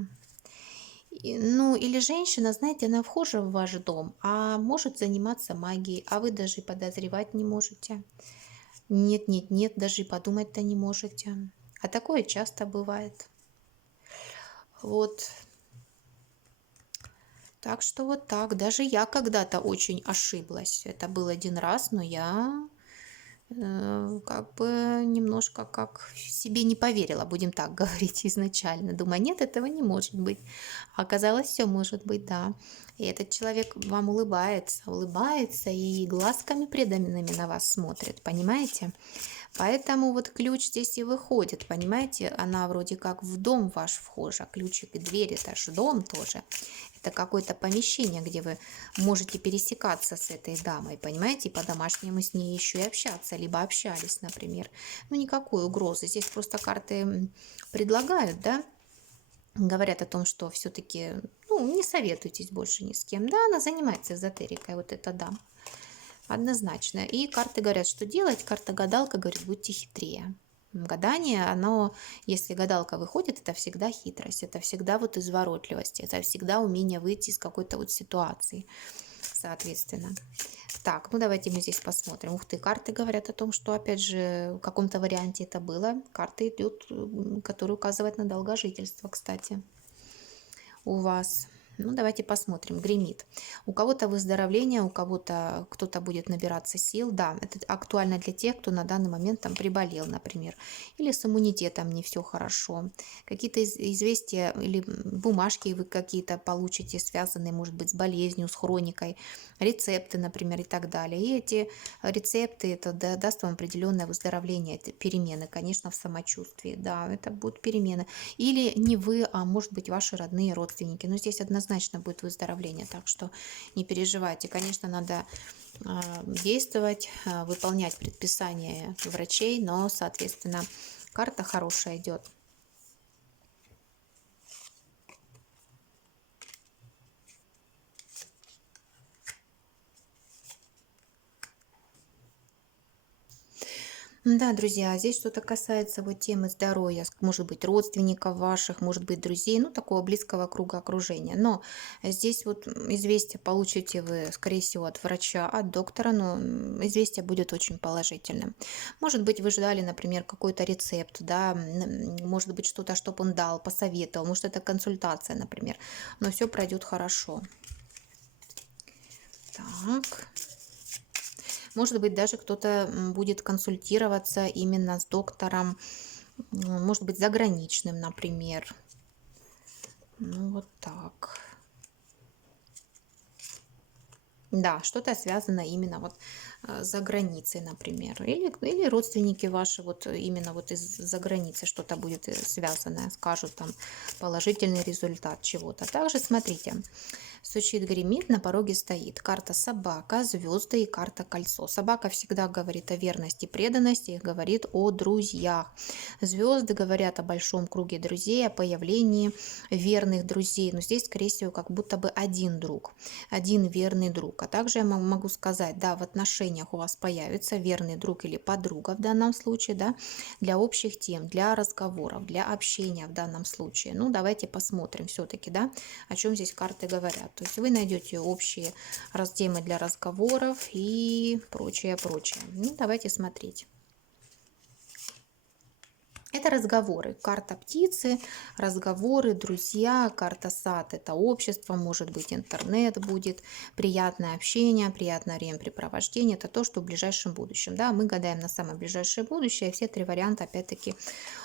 Ну, или женщина, знаете, она вхожа в ваш дом, а может заниматься магией, а вы даже и подозревать не можете. Нет, нет, нет, даже и подумать-то не можете. А такое часто бывает. Вот. Так что вот так. Даже я когда-то очень ошиблась. Это был один раз, но я как бы немножко как себе не поверила, будем так говорить изначально. Думаю, нет, этого не может быть. А оказалось, все может быть, да. И этот человек вам улыбается и глазками преданными на вас смотрит, понимаете? Поэтому вот ключ здесь и выходит, понимаете? Она вроде как в дом ваш вхожа, ключик и дверь, это же дом тоже. Это какое-то помещение, где вы можете пересекаться с этой дамой, понимаете? И по-домашнему с ней еще и общаться, либо общались, например. Ну, никакой угрозы. Здесь просто карты предлагают, да? Говорят о том, что все-таки, ну, не советуйтесь больше ни с кем. Да, она занимается эзотерикой, вот это да. Однозначно. И карты говорят, что делать. Карта-гадалка говорит, будьте хитрее. Гадание, оно, если гадалка выходит, это всегда хитрость, это всегда вот изворотливость, это всегда умение выйти из какой-то вот ситуации, соответственно. Так, ну давайте мы здесь посмотрим. Ух ты, карты говорят о том, что, опять же, в каком-то варианте это было. Карта идет, которая указывает на долгожительство, кстати, у вас. Ну, давайте посмотрим. Гремит. У кого-то выздоровление, у кого-то кто-то будет набираться сил. Да, это актуально для тех, кто на данный момент там приболел, например. Или с иммунитетом не все хорошо. Какие-то известия или бумажки вы какие-то получите, связанные, может быть, с болезнью, с хроникой. Рецепты, например, и так далее. И эти рецепты, это даст вам определенное выздоровление, это перемены, конечно, в самочувствии. Да, это будут перемены. Или не вы, а может быть ваши родные родственники. Но здесь однозначно будет выздоровление, так что не переживайте. Конечно, надо действовать, выполнять предписания врачей, но, соответственно, карта хорошая идет. Да, друзья, здесь что-то касается вот темы здоровья, может быть, родственников ваших, может быть, друзей, ну, такого близкого круга окружения. Но здесь вот известие получите вы, скорее всего, от врача, от доктора, но известие будет очень положительным. Может быть, вы ждали, например, какой-то рецепт, да, может быть, что-то, чтобы он дал, посоветовал, может, это консультация, например, но все пройдет хорошо. Так. Может быть, даже кто-то будет консультироваться именно с доктором, может быть, заграничным, например. Ну, вот так. Да, что-то связано именно вот за границей, например, или родственники ваши, вот именно вот из-за границы что-то будет связанное, скажут там положительный результат чего-то. Также смотрите, стучит, гремит, на пороге стоит. Карта собака, звезды и карта кольцо. Собака всегда говорит о верности, преданности, говорит о друзьях. Звезды говорят о большом круге друзей, о появлении верных друзей. Но здесь, скорее всего, как будто бы один друг, один верный друг. А также я могу сказать, да, в отношениях у вас появится верный друг или подруга в данном случае, да, для общих тем, для разговоров, для общения в данном случае. Ну, давайте посмотрим все-таки, да, о чем здесь карты говорят. То есть вы найдете общие темы для разговоров и прочее, прочее. Ну, давайте смотреть. Это разговоры. Карта птицы, разговоры, друзья, карта сад– это общество, может быть интернет будет, приятное общение, приятное времяпрепровождение– это то, что в ближайшем будущем. Да, мы гадаем на самое ближайшее будущее, и все три варианта опять-таки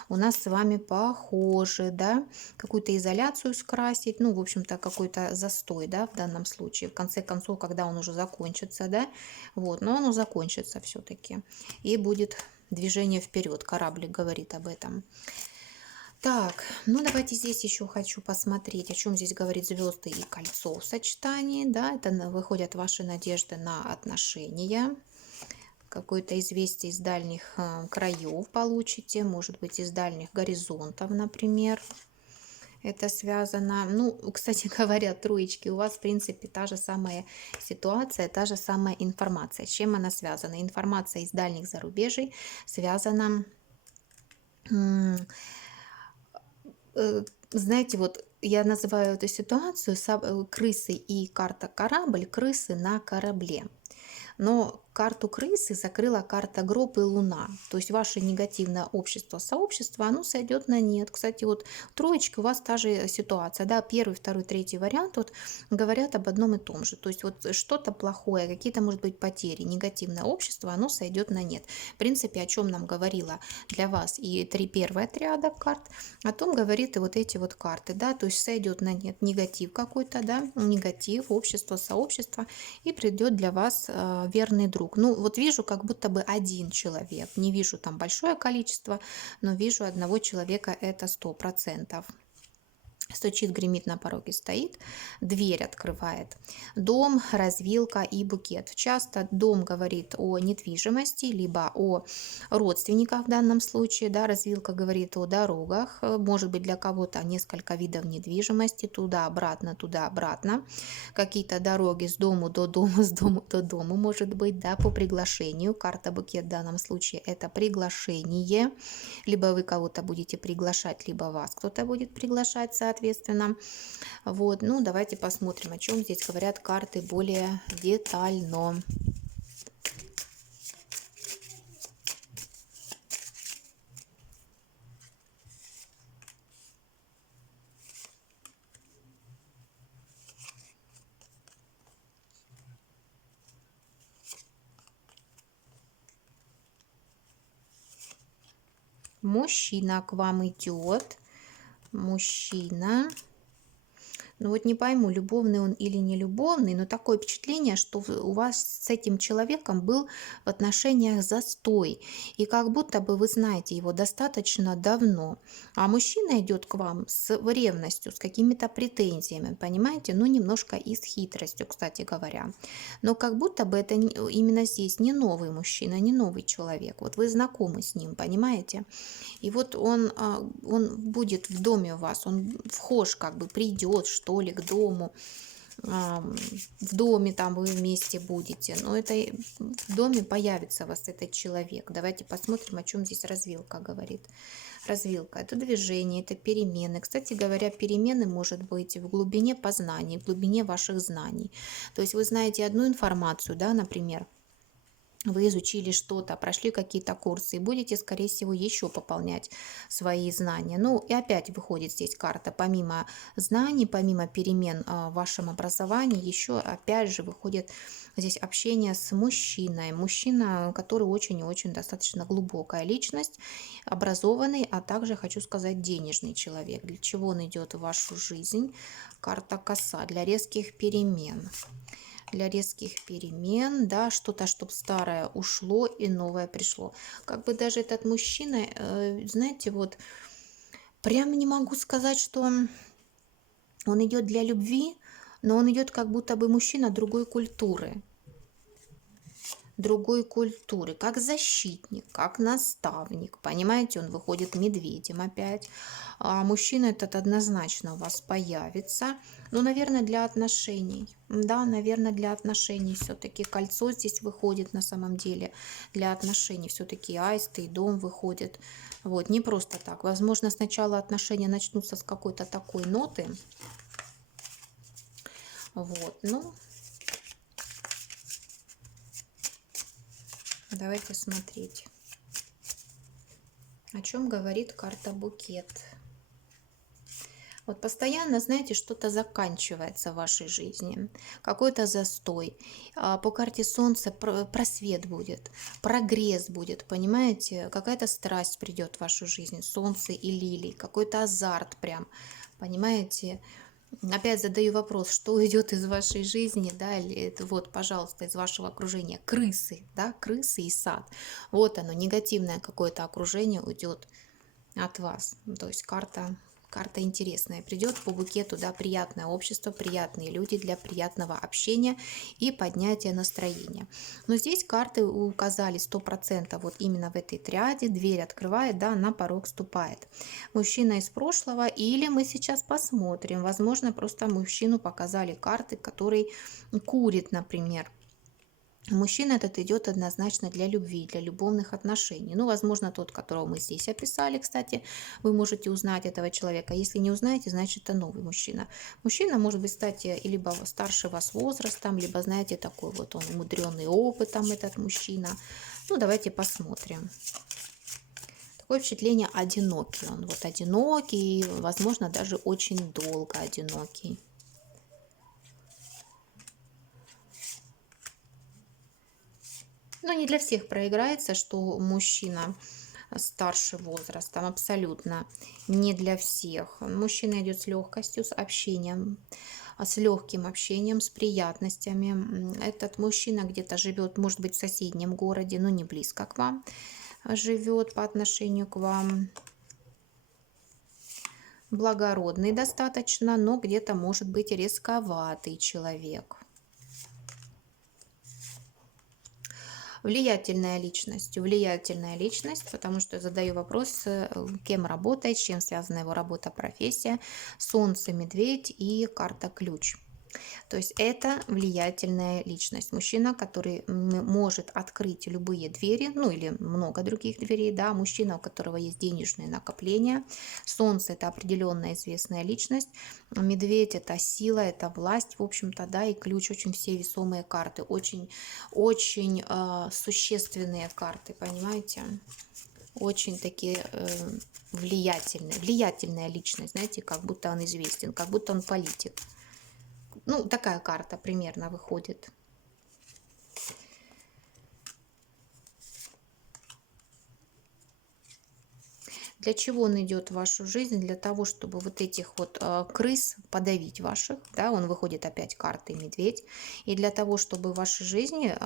у нас с вами похожи, да, какую-то изоляцию скрасить, ну, в общем-то, какой-то застой, да, в данном случае, в конце концов, когда он уже закончится, да, вот, но он закончится все-таки, и будет движение вперед, кораблик говорит об этом. Так, ну давайте здесь еще хочу посмотреть, о чем здесь говорит звезды и кольцо в сочетании, да, это выходят ваши надежды на отношения, какое-то известие из дальних краев получите, может быть, из дальних горизонтов, например. Это связано, ну, кстати говоря, троечки, у вас, в принципе, та же самая ситуация, та же самая информация. С чем она связана? Информация из дальних зарубежий связана, знаете, вот я называю эту ситуацию крысы и карта корабль, крысы на корабле. Но карту крысы закрыла карта гроб и луна. То есть ваше негативное общество, сообщество, оно сойдет на нет. Кстати, вот троечки у вас та же ситуация. Да, первый, второй, третий вариант вот говорят об одном и том же. То есть вот что-то плохое, какие-то, может быть, потери, негативное общество, оно сойдет на нет. В принципе, о чем нам говорила для вас и первая триада карт, о том говорит и вот эти вот карты. Да, то есть сойдет на нет негатив какой-то, да, негатив, общество, сообщество, и придет для вас верный друг. Ну, вот вижу как будто бы один человек. Не вижу там большое количество, но вижу одного человека, это 100%. Стучит, гремит, на пороге стоит, дверь открывает. Дом, развилка и букет. Часто дом говорит о недвижимости, либо о родственниках в данном случае. Да, развилка говорит о дорогах. Может быть, для кого-то несколько видов недвижимости. Туда-обратно. Какие-то дороги с дому до дома, с дому до дома, может быть, да, по приглашению. Карта букет в данном случае это приглашение. Либо вы кого-то будете приглашать, либо вас кто-то будет приглашать, соответственно. Вот, ну давайте посмотрим, о чем здесь говорят карты более детально. Мужчина к вам идет. Мужчина. Ну вот не пойму, любовный он или не любовный, но такое впечатление, что у вас с этим человеком был в отношениях застой. И как будто бы вы знаете его достаточно давно. А мужчина идет к вам с ревностью, с какими-то претензиями, понимаете? Ну немножко и с хитростью, кстати говоря. Но как будто бы это именно здесь не новый мужчина, не новый человек. Вот вы знакомы с ним, понимаете? И вот он будет в доме у вас, он вхож, как бы придет, что ли, к дому, в доме там вы вместе будете, но это в доме появится у вас этот человек. Давайте посмотрим, о чем здесь развилка говорит. Развилка– это движение, это перемены. Кстати говоря, перемены может быть в глубине познаний, в глубине ваших знаний. То есть вы знаете одну информацию, да, например, вы изучили что-то, прошли какие-то курсы и будете, скорее всего, еще пополнять свои знания. Ну и опять выходит здесь карта, помимо знаний, помимо перемен в вашем образовании, еще опять же выходит здесь общение с мужчиной. Мужчина, который очень и очень достаточно глубокая личность, образованный, а также, хочу сказать, денежный человек. Для чего он идет в вашу жизнь? Карта коса для резких перемен. для резких перемен, да, что-то, чтобы старое ушло и новое пришло. Как бы даже этот мужчина, знаете, вот прям не могу сказать, что он идет для любви, но он идет как будто бы мужчина другой культуры, как защитник, как наставник. Понимаете, он выходит медведем опять. А мужчина этот однозначно у вас появится. Ну, наверное, для отношений. Да, наверное, для отношений все-таки кольцо здесь выходит на самом деле. Для отношений все-таки аист и дом выходит. Вот, не просто так. Возможно, сначала отношения начнутся с какой-то такой ноты. Вот, ну, давайте смотреть. О чем говорит карта букет? Вот постоянно, знаете, что-то заканчивается в вашей жизни, какой-то застой. По карте Солнца просвет будет, прогресс будет, понимаете? Какая-то страсть придет в вашу жизнь, Солнце и лилии, какой-то азарт прям, понимаете? Опять задаю вопрос, что идет из вашей жизни, да, или это вот, пожалуйста, из вашего окружения, крысы, да, крысы и сад. Вот оно, негативное какое-то окружение уйдет от вас. То есть карта интересная. Придет по букету, да, приятное общество, приятные люди для приятного общения и поднятия настроения. Но здесь карты указали 100% вот именно в этой триаде. Дверь открывает, да, на порог ступает. Мужчина из прошлого, или мы сейчас посмотрим, возможно, просто мужчину показали карты, который курит, например. Мужчина этот идет однозначно для любви, для любовных отношений. Ну, возможно, тот, которого мы здесь описали, кстати, вы можете узнать этого человека. Если не узнаете, значит, это новый мужчина. Мужчина может быть, кстати, либо старше вас возрастом, либо, знаете, такой вот он умудренный опытом, этот мужчина. Ну, давайте посмотрим. Такое впечатление, одинокий он. Вот одинокий, возможно, даже очень долго одинокий. Но не для всех проиграется, что мужчина старше возрастом, абсолютно не для всех. Мужчина идет с легкостью, с общением, с легким общением, с приятностями. Этот мужчина где-то живет, может быть, в соседнем городе, но не близко к вам живет по отношению к вам. Благородный достаточно, но где-то может быть рисковатый человек. Влиятельная личность, потому что я задаю вопрос, кем работает, с чем связана его работа, профессия, Солнце, Медведь и карта Ключ. То есть это влиятельная личность, мужчина, который может открыть любые двери, ну или много других дверей, да, мужчина, у которого есть денежные накопления. Солнце — это определенная известная личность, медведь — это сила, это власть, в общем-то, да, и ключ — очень все весомые карты, очень существенные карты, понимаете? Очень такие влиятельная личность, знаете, как будто он известен, как будто он политик. Ну, такая карта примерно выходит. Для чего он идет в вашу жизнь? Для того, чтобы вот этих вот крыс подавить ваших, да, он выходит опять картой медведь, и для того, чтобы в вашей жизни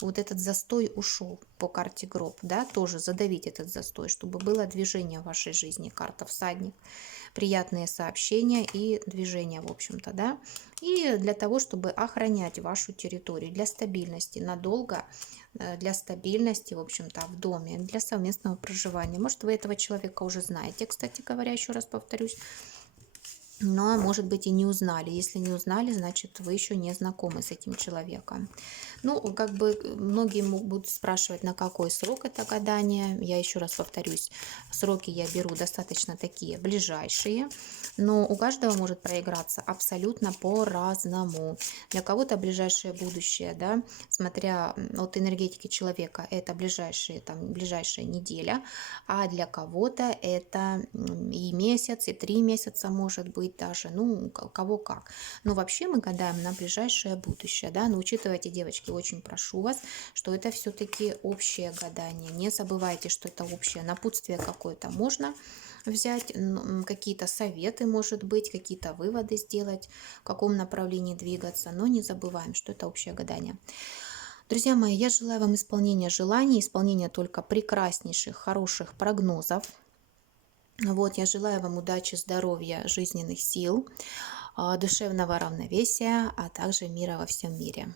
вот этот застой ушел по карте гроб, да, тоже задавить этот застой, чтобы было движение в вашей жизни, карта всадник, приятные сообщения и движения, в общем-то, да, и для того, чтобы охранять вашу территорию, для стабильности надолго, для стабильности, в общем-то, в доме, для совместного проживания. Может, вы этого человека уже знаете, кстати говоря, еще раз повторюсь, но, может быть, и не узнали. Если не узнали, значит, вы еще не знакомы с этим человеком. Ну, как бы многие будут спрашивать, на какой срок это гадание. Я еще раз повторюсь, сроки я беру достаточно такие ближайшие, но у каждого может проиграться абсолютно по-разному. Для кого-то ближайшее будущее, да, смотря от энергетики человека, это ближайшая неделя, а для кого-то это и месяц, и 3 месяца может быть. быть даже, ну, у кого как. Но вообще мы гадаем на ближайшее будущее, да, но учитывайте, девочки, очень прошу вас, что это все-таки общее гадание. Не забывайте, что это общее напутствие какое-то можно взять, какие-то советы, может быть, какие-то выводы сделать, в каком направлении двигаться, но не забываем, что это общее гадание. Друзья мои, я желаю вам исполнения желаний, исполнения только прекраснейших, хороших прогнозов. Вот, я желаю вам удачи, здоровья, жизненных сил, душевного равновесия, а также мира во всем мире.